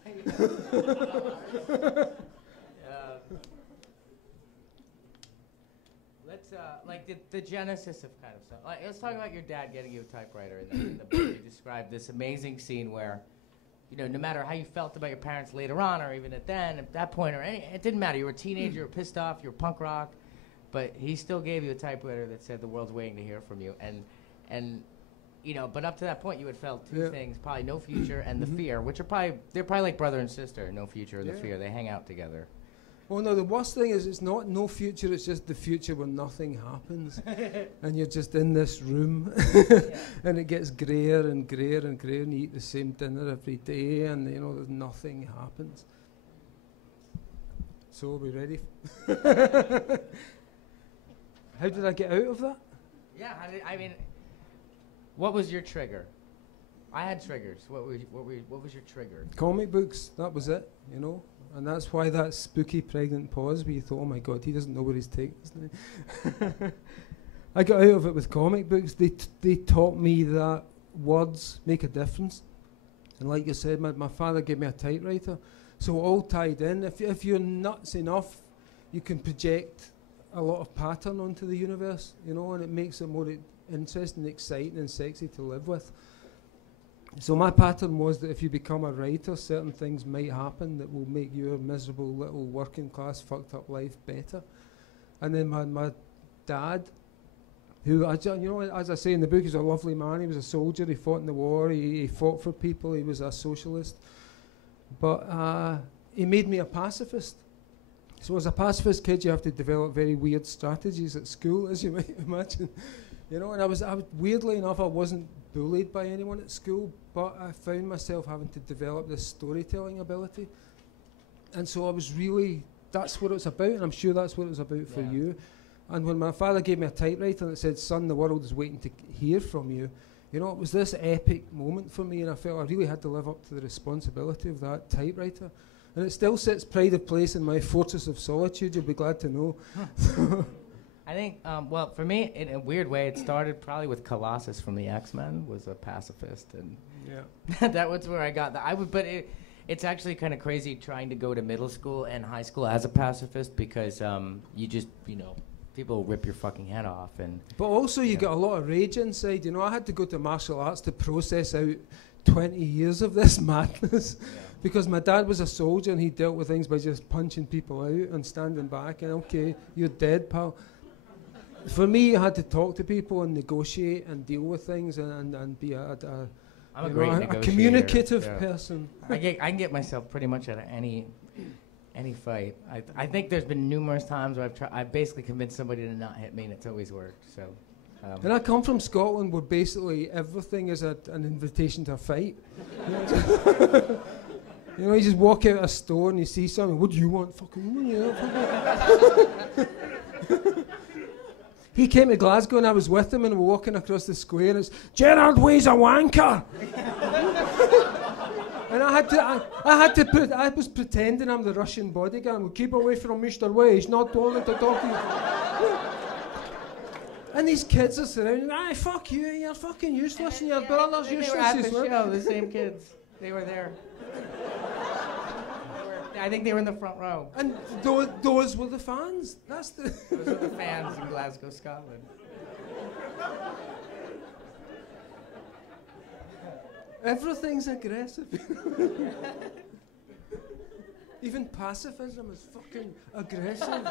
Let's like the genesis of kind of stuff. Like, let's talk about your dad getting you a typewriter. In the book, you described this amazing scene where, you know, no matter how you felt about your parents later on, or even at that point, or it didn't matter. You were a teenager, you were pissed off, you were punk rock, but he still gave you a typewriter that said the world's waiting to hear from you. And you know, but up to that point, you had felt two things: probably no future and the fear, which are they're probably like brother and sister. No future and the fear. They hang out together. Well, no, the worst thing is it's not no future, it's just the future where nothing happens. And you're just in this room. And it gets greyer and greyer and greyer, and you eat the same dinner every day, and, you know, there's nothing happens. So, are we ready? How did I get out of that? Yeah, what was your trigger? I had triggers. What was your trigger? Comic books, that was it, you know. And that's why that spooky pregnant pause where you thought, oh my God, he doesn't know where he's taking us now. I got out of it with comic books. They taught me that words make a difference. And like you said, my father gave me a typewriter. So all tied in. If you're nuts enough, you can project a lot of pattern onto the universe, you know, and it makes it more interesting, exciting and sexy to live with. So my pattern was that if you become a writer, certain things might happen that will make your miserable little working class fucked up life better. And then my dad, who, you know, as I say in the book, he's a lovely man. He was a soldier. He fought in the war. He fought for people. He was a socialist. But he made me a pacifist. So as a pacifist kid, you have to develop very weird strategies at school, as you might imagine. You know, and I was weirdly enough, I wasn't bullied by anyone at school, but I found myself having to develop this storytelling ability. And so that's what it's about, and I'm sure that's what it was about for you. And when my father gave me a typewriter and it said, son, the world is waiting to hear from you, you know, it was this epic moment for me, and I felt I really had to live up to the responsibility of that typewriter. And it still sits pride of place in my fortress of solitude, you'll be glad to know. I think, well, for me, in a weird way, it started probably with Colossus from the X-Men, was a pacifist, and that was where I got that. But it's actually kind of crazy trying to go to middle school and high school as a pacifist because you just, you know, people rip your fucking head off. But also you got a lot of rage inside. You know, I had to go to martial arts to process out 20 years of this madness. Because my dad was a soldier and he dealt with things by just punching people out and standing back and, okay, you're dead, pal. For me, I had to talk to people and negotiate and deal with things and be a communicative person. I can get myself pretty much out of any fight. I think there's been numerous times where I've basically convinced somebody to not hit me, and it's always worked. So And I come from Scotland where basically everything is an invitation to a fight. You know, you just walk out of a store and you see something, what do you want? Fucking, you know, He came to Glasgow and I was with him and we're walking across the square and it's, Gerard Way's a wanker! And I was pretending I'm the Russian bodyguard. Well, keep away from Mr. Way, he's not willing to talk to you. And these kids are surrounding, fuck you, you're fucking useless and your brother's useless as well. They were at the show, the same kids. They were there. I think they were in the front row. And those were the fans. Those were the fans in Glasgow, Scotland. Everything's aggressive. Even pacifism is fucking aggressive.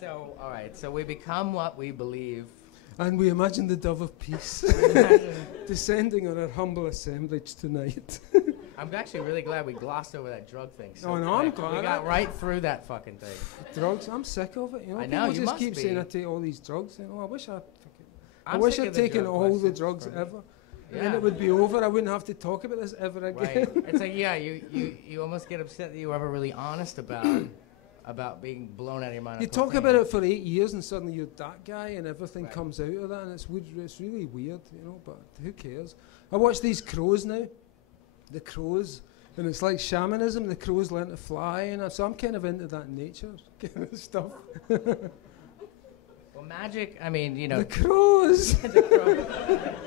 So, all right, so we become what we believe. And we imagine the dove of peace descending on our humble assemblage tonight. I'm actually really glad we glossed over that drug thing. So I'm glad. We got right through that fucking thing. Drugs, I'm sick of it. You know, I know, people you just keep must saying be. I take all these drugs. You know, I I'm wish sick I'd of the taken drug all the questions drugs for me. ever. Yeah. Then it would be over. I wouldn't have to talk about this ever again. Right. It's like, yeah, you almost get upset that you were ever really honest about being blown out of your mind. You talk about it for 8 years and suddenly you're that guy and everything comes out of that and it's really weird, you know, but who cares? I watch these crows now, the crows, and it's like shamanism, the crows learn to fly, and so I'm kind of into that nature kind of stuff. Well, magic, I mean, you know. The crows!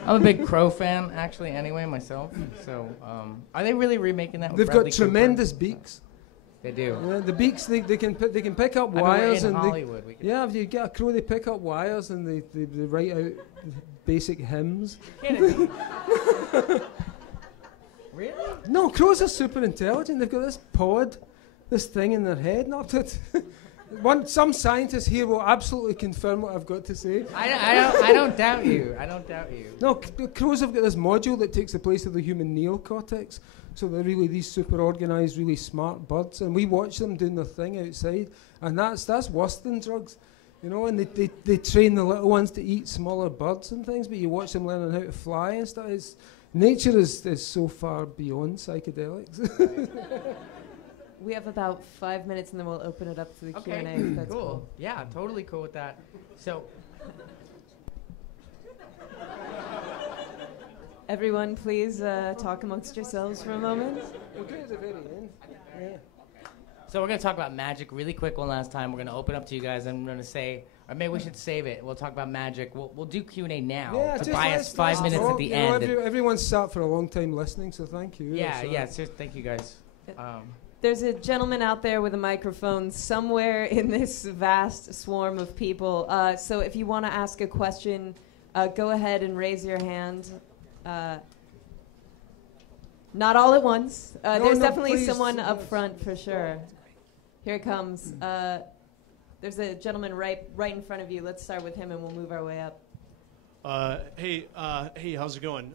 I'm a big crow fan, actually, anyway, myself. So, are they really remaking that with They've Bradley got Cooper? tremendous beaks. They do. Yeah, the beaks, they can pick up I mean, wires. we're in and Hollywood. if you get a crow, they pick up wires and they write out basic hymns. Really? No, crows are super intelligent. They've got this pod, this thing in their head. Not that. Some scientists here will absolutely confirm what I've got to say. I don't doubt you. I don't doubt you. No, crows have got this module that takes the place of the human neocortex. So they're really these super organised, really smart birds, and we watch them doing their thing outside, and that's worse than drugs, you know. And they train the little ones to eat smaller birds and things, but you watch them learning how to fly and stuff. Nature is so far beyond psychedelics. We have about 5 minutes, and then we'll open it up to the Q&A. If that's Cool. Yeah, totally cool with that. So, everyone, please talk amongst yourselves for a moment. Okay, at the very end. Yeah. So we're going to talk about magic really quick one last time. We're going to open up to you guys. I'm going to say, or maybe we should save it. We'll talk about magic. We'll do Q&A now to buy us 5 minutes talk. at the You end. know, everyone's sat for a long time listening, so thank you. Yeah. Thank you guys. There's a gentleman out there with a microphone somewhere in this vast swarm of people. So if you want to ask a question, go ahead and raise your hand. Not all at once. There's definitely someone up front for sure. Here it comes. There's a gentleman right in front of you. Let's start with him and we'll move our way up. Hey, how's it going?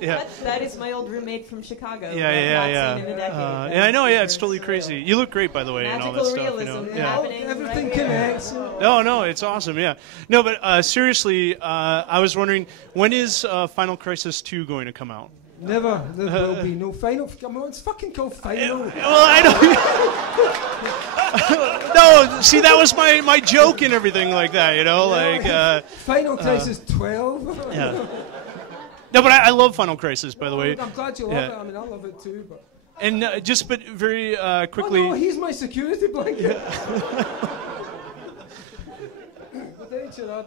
Yeah. That is my old roommate from Chicago. Yeah. Seen in a decade. I know. Yeah, it's totally crazy. You look great, by the way, and all that Magical stuff. realism happening. Everything connects. No, it's awesome. Yeah. No, but seriously, I was wondering, when is Final Crisis 2 going to come out? Never. There will be no final. Come on, it's fucking called Final. Well, I don't. No, see, that was my joke and everything like that, you know, like. Final Crisis 12. Yeah. No, but I love Final Crisis, by the way. I'm glad you love it. I mean, I love it too, but. And but very quickly. Oh no, he's my security blanket. Without Gerard,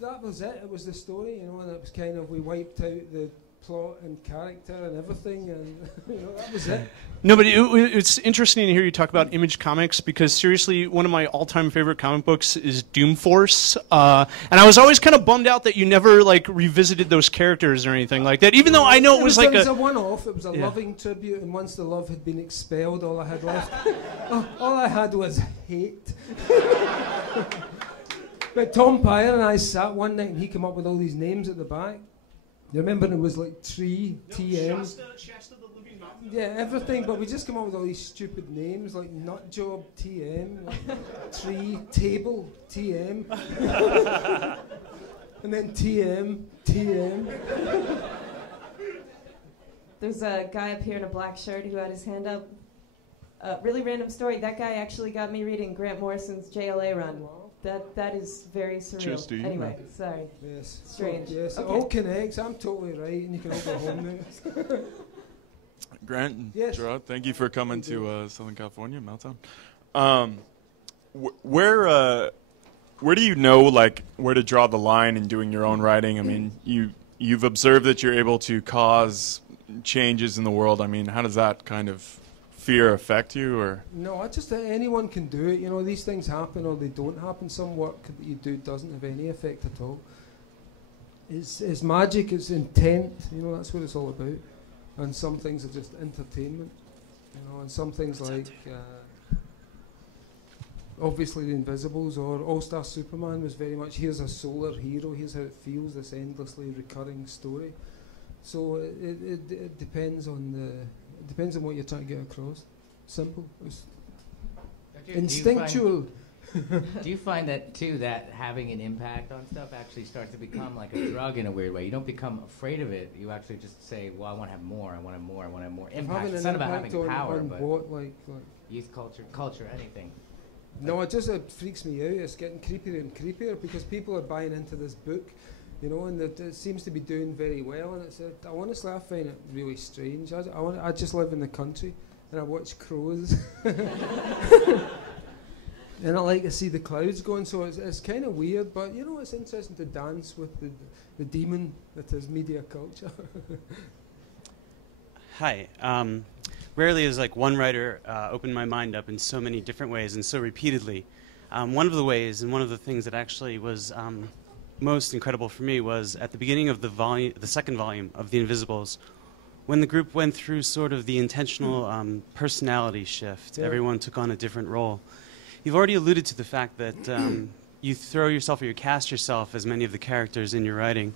that was it. It was the story, you know, and it was kind of, we wiped out the plot and character and everything, and you know, that was it. No, but it's interesting to hear you talk about Image Comics, because seriously, one of my all-time favorite comic books is Doom Force, and I was always kind of bummed out that you never like revisited those characters or anything like that. Even though I know it was like a one-off. It was a loving tribute, and once the love had been expelled, all I had left, all I had was hate. But Tom Pyre and I sat one night, and he came up with all these names at the back. You remember it was like Tree, TM. Shasta the Living Mountain. Yeah, everything, but we just come up with all these stupid names like Nut Job, TM, like Tree, Table, TM, and then TM. There's a guy up here in a black shirt who had his hand up. Really random story. That guy actually got me reading Grant Morrison's JLA run. Wow. That is very surreal. Cheers to you. Anyway, sorry. Yes. Strange. Yes, Okay. it all connects. I'm totally right, and you can all go home now. Grant and Yes. Gerard, thank you for coming to Southern California, Meltdown. Where do you know, like, where to draw the line in doing your own writing? I mean, you've observed that you're able to cause changes in the world. I mean, how does that kind of fear affect you, or? No, I just anyone can do it. You know, these things happen or they don't happen. Some work that you do doesn't have any effect at all. It's magic. It's intent. You know, that's what it's all about. And some things are just entertainment. You know, and some things like obviously The Invisibles or All-Star Superman was very much here's a solar hero. Here's how it feels. This endlessly recurring story. So it depends on what you're trying to get across. Simple. It's instinctual. Do you find that too, that having an impact on stuff actually starts to become like a drug in a weird way? You don't become afraid of it. You actually just say, well, I want to have more, I want to have more, I want to have more impact. It's not about having power, on but what, like youth culture, anything. no, it freaks me out. It's getting creepier and creepier because people are buying into this book, you know, and it seems to be doing very well. And honestly, I find it really strange. I just live in the country and I watch crows. And I like to see the clouds going, so it's kind of weird, but you know, it's interesting to dance with the demon that is media culture. Hi. Rarely has like one writer opened my mind up in so many different ways and so repeatedly. One of the ways and one of the things that actually was most incredible for me was at the beginning of the second volume of The Invisibles, when the group went through sort of the intentional personality shift. Yeah. Everyone took on a different role. You've already alluded to the fact that you throw yourself or you cast yourself as many of the characters in your writing,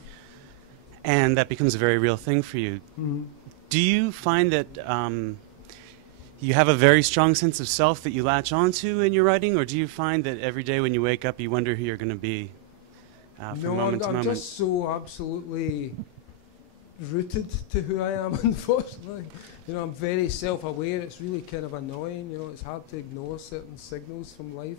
and that becomes a very real thing for you. Mm-hmm. Do you find that you have a very strong sense of self that you latch onto in your writing, or do you find that every day when you wake up you wonder who you're going to be from moment to I'm moment? just so absolutely rooted to who I am, unfortunately. You know, I'm very self-aware. It's really kind of annoying. You know, it's hard to ignore certain signals from life.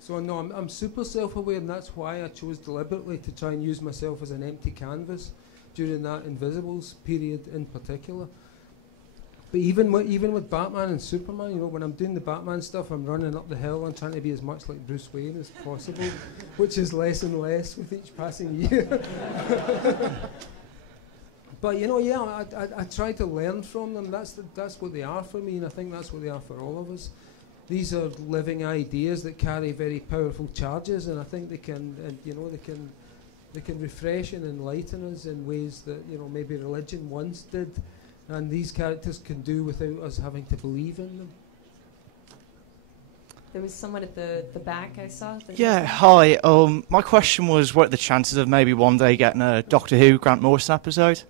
So no, I'm super self-aware, and that's why I chose deliberately to try and use myself as an empty canvas during that Invisibles period in particular. But even with Batman and Superman, you know, when I'm doing the Batman stuff, I'm running up the hill and trying to be as much like Bruce Wayne as possible, which is less and less with each passing year. But you know, yeah, I try to learn from them. That's what they are for me, and I think that's what they are for all of us. These are living ideas that carry very powerful charges, and I think they can refresh and enlighten us in ways that, you know, maybe religion once did, and these characters can do without us having to believe in them. There was someone at the back I saw. Yeah, hi. My question was, what are the chances of maybe one day getting a Doctor Who Grant Morrison episode?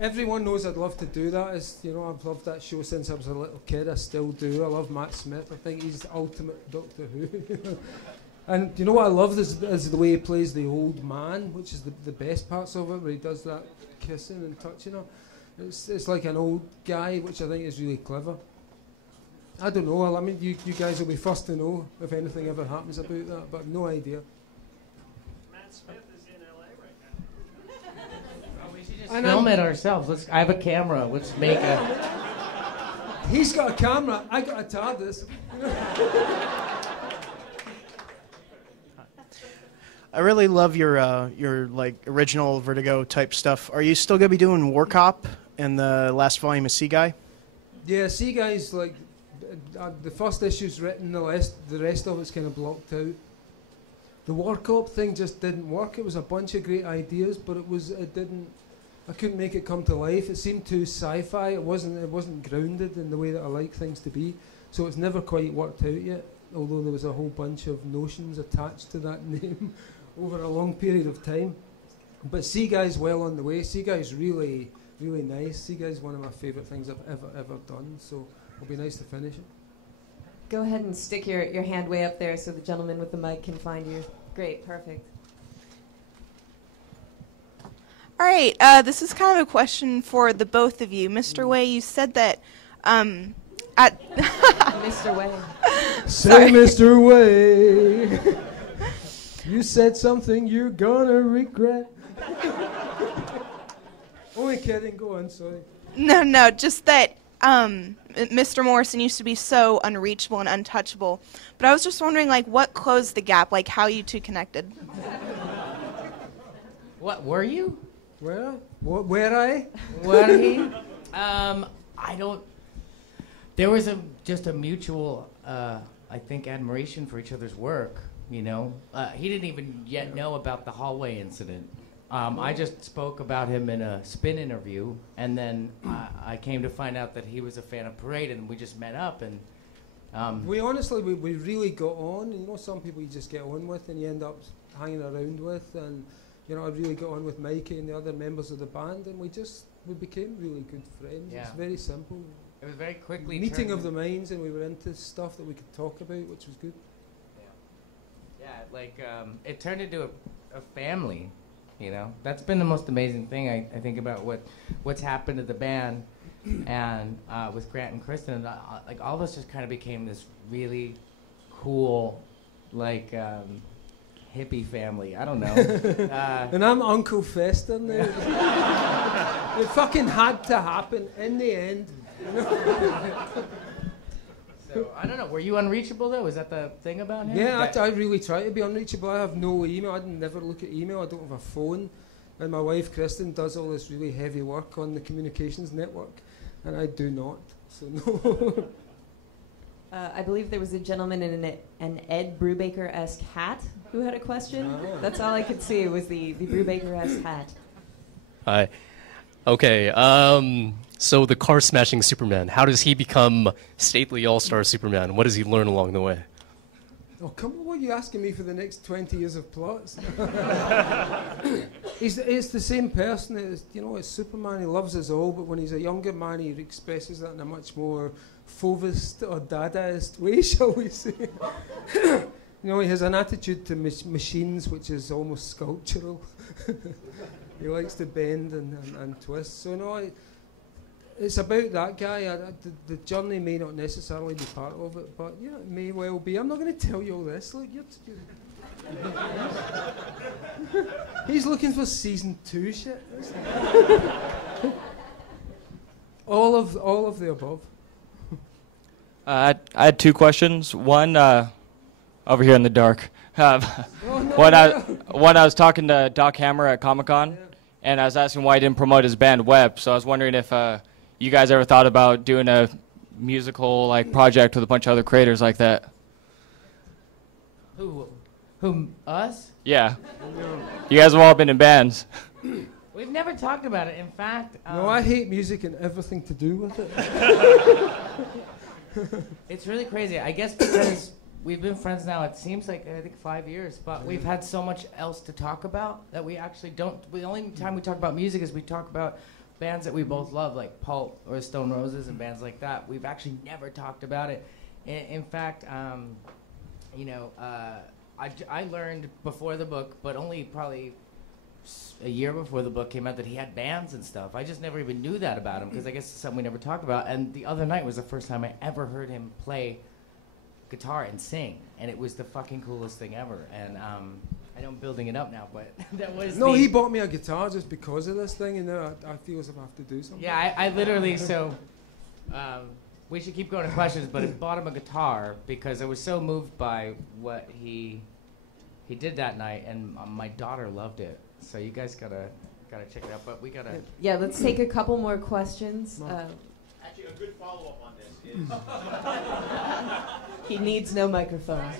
Everyone knows I'd love to do that. I've loved that show since I was a little kid. I still do. I love Matt Smith. I think he's the ultimate Doctor Who. And you know what I love is the way he plays the old man, which is the best parts of it, where he does that kissing and touching her. It's like an old guy, which I think is really clever. I don't know. I mean, you guys will be first to know if anything ever happens about that, but I've no idea. Matt Smith is in LA right now. We should just film it ourselves. I have a camera. Let's make a... He's got a camera. I got a TARDIS. I really love your like original Vertigo type stuff. Are you still gonna be doing War Cop and the last volume of Sea Guy? Yeah, Sea Guy's like the first issue's written. The rest of it's kind of blocked out. The War Cop thing just didn't work. It was a bunch of great ideas, but it didn't. I couldn't make it come to life. It seemed too sci-fi. It wasn't grounded in the way that I like things to be. So it's never quite worked out yet. Although there was a whole bunch of notions attached to that name over a long period of time. But Seaguy's well on the way. Seaguy's really, really nice. Seaguy's one of my favourite things I've ever done. So it'll be nice to finish it. Go ahead and stick your hand way up there so the gentleman with the mic can find you. Great, perfect. All right, this is kind of a question for the both of you. Mr. Way, you said that at Mr. Way. Say, Mr. Way, you said something you're gonna regret. Only kidding. Go on. Sorry. No, just that Mr. Morrison used to be so unreachable and untouchable. But I was just wondering, like, what closed the gap? Like, how you two connected? What were you? Where? What? Where I? Were he? I don't. There was just a mutual, I think, admiration for each other's work. You know, he didn't even yet know about the hallway incident. I just spoke about him in a Spin interview, and then I came to find out that he was a fan of Parade, and we just met up. And we honestly, we really got on. You know, some people you just get on with, and you end up hanging around with. And you know, I really got on with Mikey and the other members of the band, and we became really good friends. Yeah. It's very simple. it was very quickly Meeting of the minds, and we were into stuff that we could talk about, which was good. Yeah, like it turned into a family. You know, that's been the most amazing thing I think about what's happened to the band, and with Grant and Kristen, like all of us just kind of became this really cool, like hippie family. I don't know. And I'm Uncle Fester now. It fucking had to happen in the end. So I don't know. Were you unreachable though? Was that the thing about him? Yeah, I really try to be unreachable. I have no email. I never look at email. I don't have a phone. And my wife, Kristen, does all this really heavy work on the communications network, and I do not. So no. I believe there was a gentleman in an Ed Brubaker-esque hat who had a question. Oh. That's all I could see was the Brubaker-esque hat. Hi. Okay, so the car-smashing Superman, how does he become stately all-star Superman? What does he learn along the way? Oh, come on, what are you asking me for the next 20 years of plots? It's the same person. It's Superman. He loves us all, but when he's a younger man, he expresses that in a much more fauvist or Dadaist way, shall we say. He has an attitude to machines which is almost sculptural. He likes to bend and twist. So, no, it's about that guy. The journey may not necessarily be part of it, but yeah, it may well be. I'm not going to tell you all this. Look, he's looking for season 2 shit. all of the above. I had 2 questions. One, over here in the dark. When I was talking to Doc Hammer at Comic-Con, and I was asking why he didn't promote his band Web. So I was wondering if you guys ever thought about doing a musical project with a bunch of other creators like that. Who us? Yeah. You guys have all been in bands. We've never talked about it. In fact, No, I hate music and everything to do with it. It's really crazy. I guess because we've been friends now, it seems like, I think, 5 years, but we've had so much else to talk about that we actually don't. The only time we talk about music is we talk about bands that we both love, like Pulp or Stone Roses and bands like that. We've actually never talked about it. In fact, I learned before the book, but only probably a year before the book came out, that he had bands and stuff. I just never even knew that about him because I guess it's something we never talked about. And the other night was the first time I ever heard him play guitar and sing, and it was the fucking coolest thing ever. And I know I'm building it up now, but that was he bought me a guitar just because of this thing, and now I feel as if I have to do something. Yeah, I literally, so we should keep going to questions, but I bought him a guitar because I was so moved by what he did that night, and my daughter loved it. So you guys gotta check it out, but we gotta... Yeah, let's take a couple more questions. Actually, a good follow-up on this is... He needs no microphone.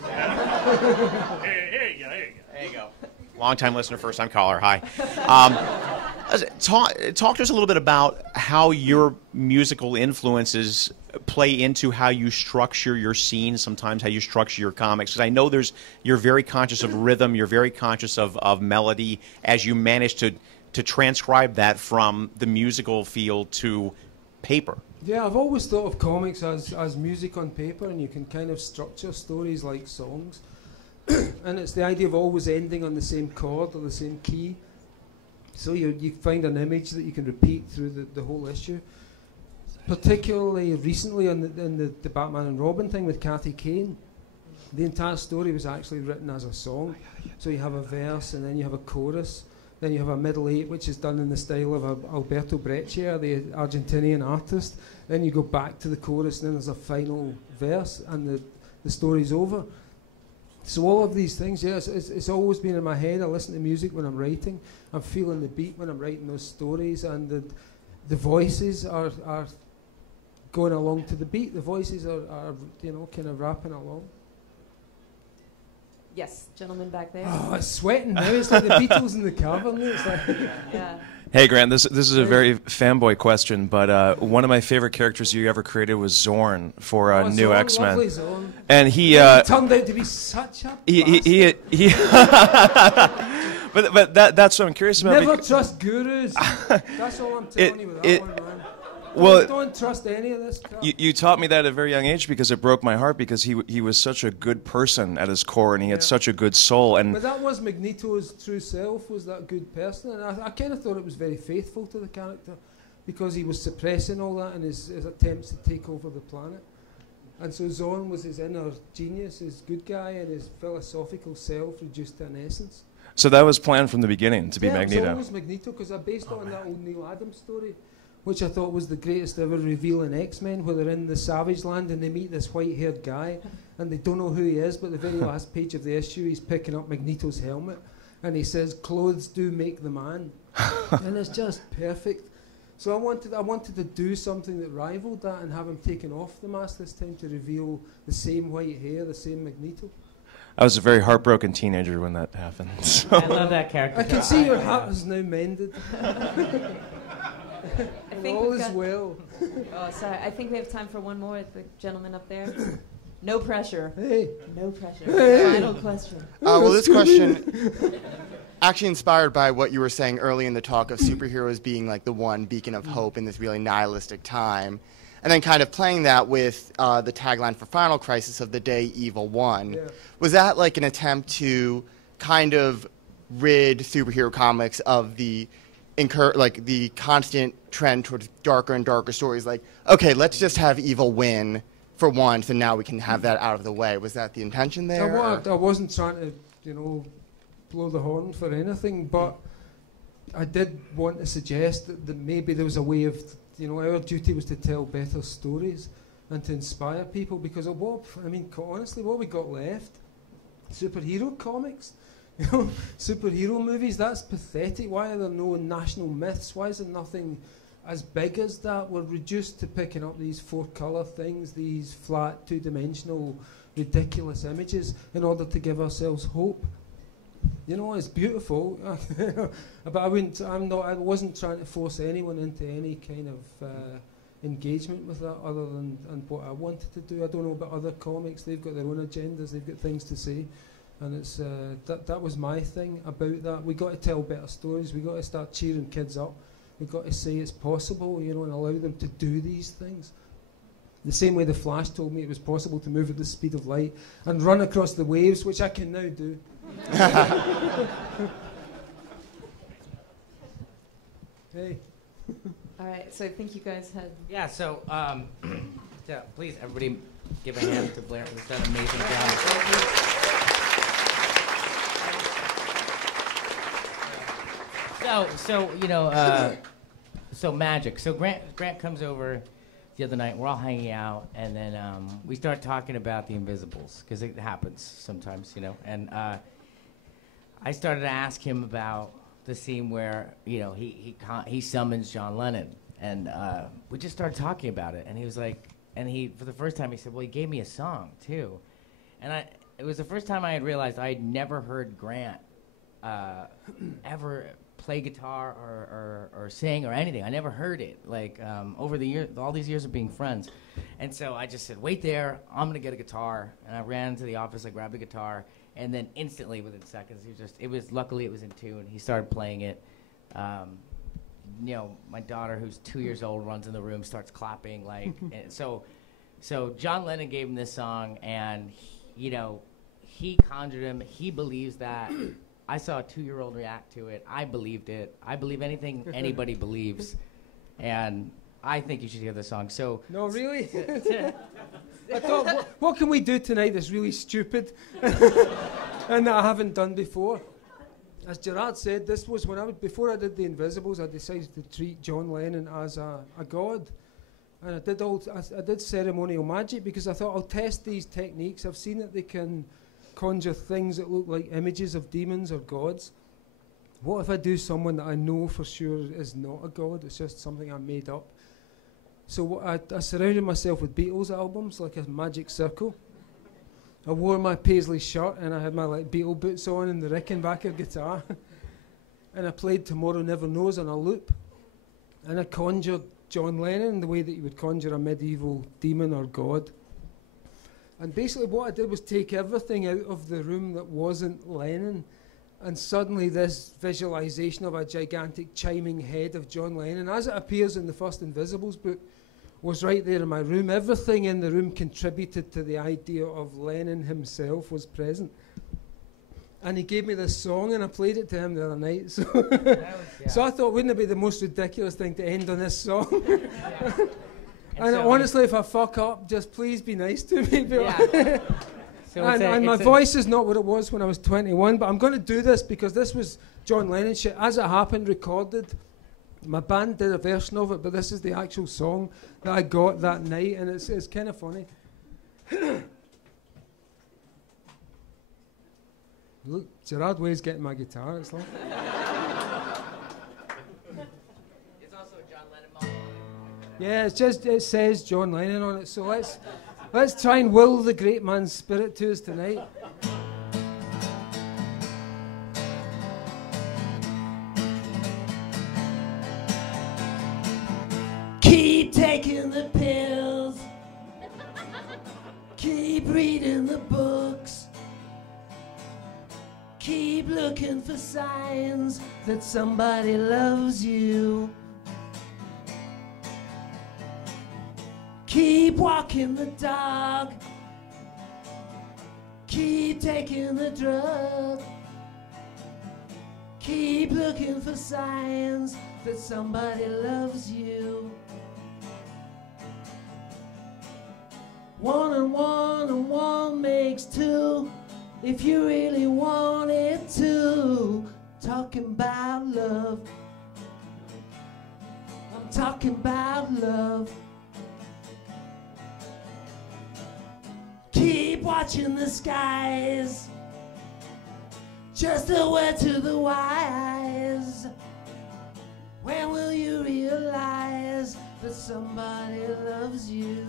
Here you go. Long-time listener, first-time caller. Hi. Talk to us a little bit about how your musical influences play into how you structure your scenes, sometimes how you structure your comics? Because I know you're very conscious of rhythm, you're very conscious of melody as you manage to transcribe that from the musical field to paper. Yeah, I've always thought of comics as music on paper, and you can kind of structure stories like songs. And it's the idea of always ending on the same chord or the same key. So you find an image that you can repeat through the whole issue. Particularly recently in the Batman and Robin thing with Kathy Kane, the entire story was actually written as a song. So you have a verse, and then you have a chorus, then you have a middle eight, which is done in the style of Alberto Breccia, the Argentinian artist. Then you go back to the chorus, and then there's a final verse, and the story's over. So all of these things, yes, it's always been in my head. I listen to music when I'm writing. I'm feeling the beat when I'm writing those stories, and the voices are going along to the beat. The voices are kind of rapping along. Yes, gentleman back there. Oh, it's sweating now. It's like the Beatles in the cavern. It's like yeah. Hey, Grant, this is a very fanboy question, but one of my favorite characters you ever created was Zorn for New Zorn, X-Men. lovely Zorn. And he turned out to be such a he But that's what I'm curious about. Never trust gurus. That's all I'm telling you with that one, man. Well, don't trust any of this crap. You taught me that at a very young age because it broke my heart because he was such a good person at his core and he had such a good soul. And but that was Magneto's true self, was that good person, and I kind of thought it was very faithful to the character because he was suppressing all that in his attempts to take over the planet. And so Zorn was his inner genius, his good guy, and his philosophical self reduced to an essence. so that was planned from the beginning to be It Magneto. was Magneto because I based it on that old Neil Adams story, which I thought was the greatest ever reveal in X-Men, where they're in the Savage Land and they meet this white-haired guy and they don't know who he is, but the very last page of the issue he's picking up Magneto's helmet and he says, "Clothes do make the man." And it's just perfect. So I wanted to do something that rivaled that and have him taken off the mask this time to reveal the same white hair, the same Magneto. I was a very heartbroken teenager when that happened. So. I love that character. I can see your heart is now mended. I think all we've is got- well. Oh, sorry. I think we have time for one more. The gentleman up there. No pressure. Hey. No pressure. Hey. Final question. Well, this question actually inspired by what you were saying early in the talk of superheroes being like the one beacon of hope in this really nihilistic time, and then kind of playing that with the tagline for Final Crisis of "The Day Evil Won." Yeah. Was that like an attempt to kind of rid superhero comics of the the constant trend towards darker and darker stories? Like, okay, let's just have evil win for once, and now we can have that out of the way. Was that the intention there? I wasn't trying to, blow the horn for anything, but I did want to suggest that maybe there was a way of, our duty was to tell better stories and to inspire people, because honestly, what we got left? Superhero comics? Superhero movies, that's pathetic. Why are there no national myths? Why is there nothing as big as that? We're reduced to picking up these 4-colour things, these flat, two-dimensional, ridiculous images in order to give ourselves hope. It's beautiful, but I wasn't trying to force anyone into any kind of engagement with that other than what I wanted to do. I don't know about other comics. They've got their own agendas. They've got things to say. And it's that was my thing about that. We got to tell better stories. We got to start cheering kids up. We got to say it's possible, and allow them to do these things. The same way the Flash told me it was possible to move at the speed of light and run across the waves, which I can now do. Hey. All right. So I think you guys had. Yeah. So, please, everybody, give a hand to Blair. He's done an amazing job. So magic. So Grant comes over the other night. We're all hanging out, and then we start talking about the Invisibles because it happens sometimes, And I started to ask him about the scene where he summons John Lennon, and we just started talking about it. And he was like, for the first time he said, "Well, he gave me a song too," and it was the first time I had realized I had never heard Grant ever play guitar or sing or anything. I never heard it. Like over the years, all these years of being friends, and so I just said, "Wait there. I'm gonna get a guitar." And I ran into the office. I grabbed a guitar, and then instantly, within seconds, luckily it was in tune. He started playing it. You know, my daughter, who's 2 years old, runs in the room, starts clapping. Like, and so John Lennon gave him this song, and he conjured him. He believes that. I saw a 2-year-old react to it. I believed it. I believe anything anybody believes, and I think you should hear the song. So no, really. I thought, what can we do tonight that's really stupid, and that I haven't done before? As Gerard said, this was before I did The Invisibles. I decided to treat John Lennon as a god, and I did ceremonial magic because I thought I'll test these techniques. I've seen that they can conjure things that look like images of demons or gods. What if I do someone that I know for sure is not a god? It's just something I made up. So I surrounded myself with Beatles albums, like a magic circle. I wore my paisley shirt and I had my Beatle boots on and the Rickenbacker guitar. And I played Tomorrow Never Knows on a loop. And I conjured John Lennon the way that you would conjure a medieval demon or god. And basically what I did was take everything out of the room that wasn't Lennon, and suddenly this visualization of a gigantic chiming head of John Lennon, as it appears in the first Invisibles book, was right there in my room. Everything in the room contributed to the idea of Lennon himself was present. And he gave me this song, and I played it to him the other night. So, so I thought, wouldn't it be the most ridiculous thing to end on this song? And so honestly, if I fuck up, just please be nice to me. Yeah. And my voice is not what it was when I was 21, but I'm going to do this because this was John Lennon shit. As it happened, recorded. My band did a version of it, but this is the actual song that I got that night, and it's kind of funny. Look, Gerard Way's getting my guitar. It's like... It's also a John Lennon model. Yeah, it says John Lennon on it. So let's try and will the great man's spirit to us tonight. Keep taking the pills. Keep reading the books. Keep looking for signs that somebody loves you. Keep walking the dog. Keep taking the drug. Keep looking for signs that somebody loves you. 1 and 1 makes 2 if you really wanted to. Talking about love. I'm talking about love. Keep watching the skies. Just a word to the wise. When will you realize that somebody loves you?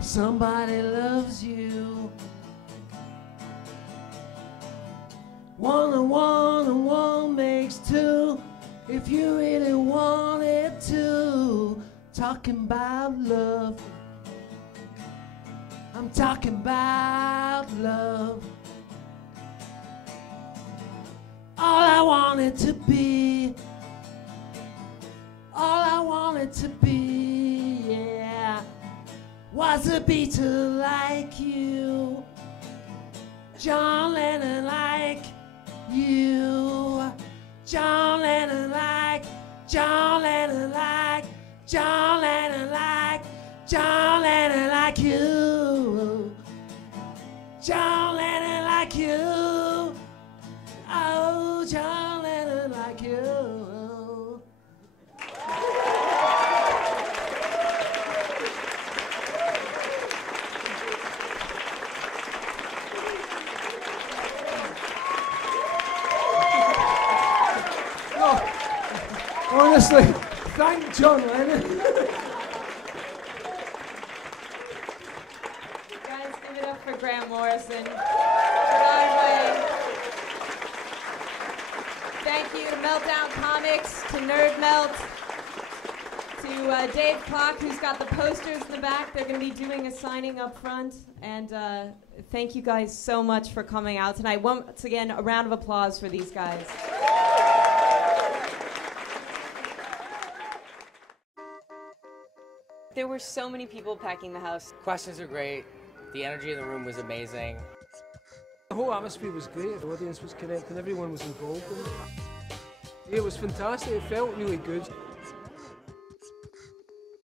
Somebody loves you. 1 and 1 makes 2 if you really wanted to. Talking about love. I'm talking about love. All I wanted to be. All I wanted to be, yeah, was a Beatle like you. John Lennon like you. John Lennon like, John Lennon like, John Lennon like, John Lennon like you. John Lennon like you. Oh, John Lennon like you. Honestly, thank John Lennon. Guys, give it up for Grant Morrison. Gerard Way. Thank you to Meltdown Comics, to Nerd Melt, to Dave Clock, who's got the posters in the back. They're going to be doing a signing up front. And thank you guys so much for coming out tonight. Once again, a round of applause for these guys. There were so many people packing the house. Questions are great. The energy in the room was amazing. The whole atmosphere was great. The audience was connecting. Everyone was involved in it. It was fantastic. It felt really good.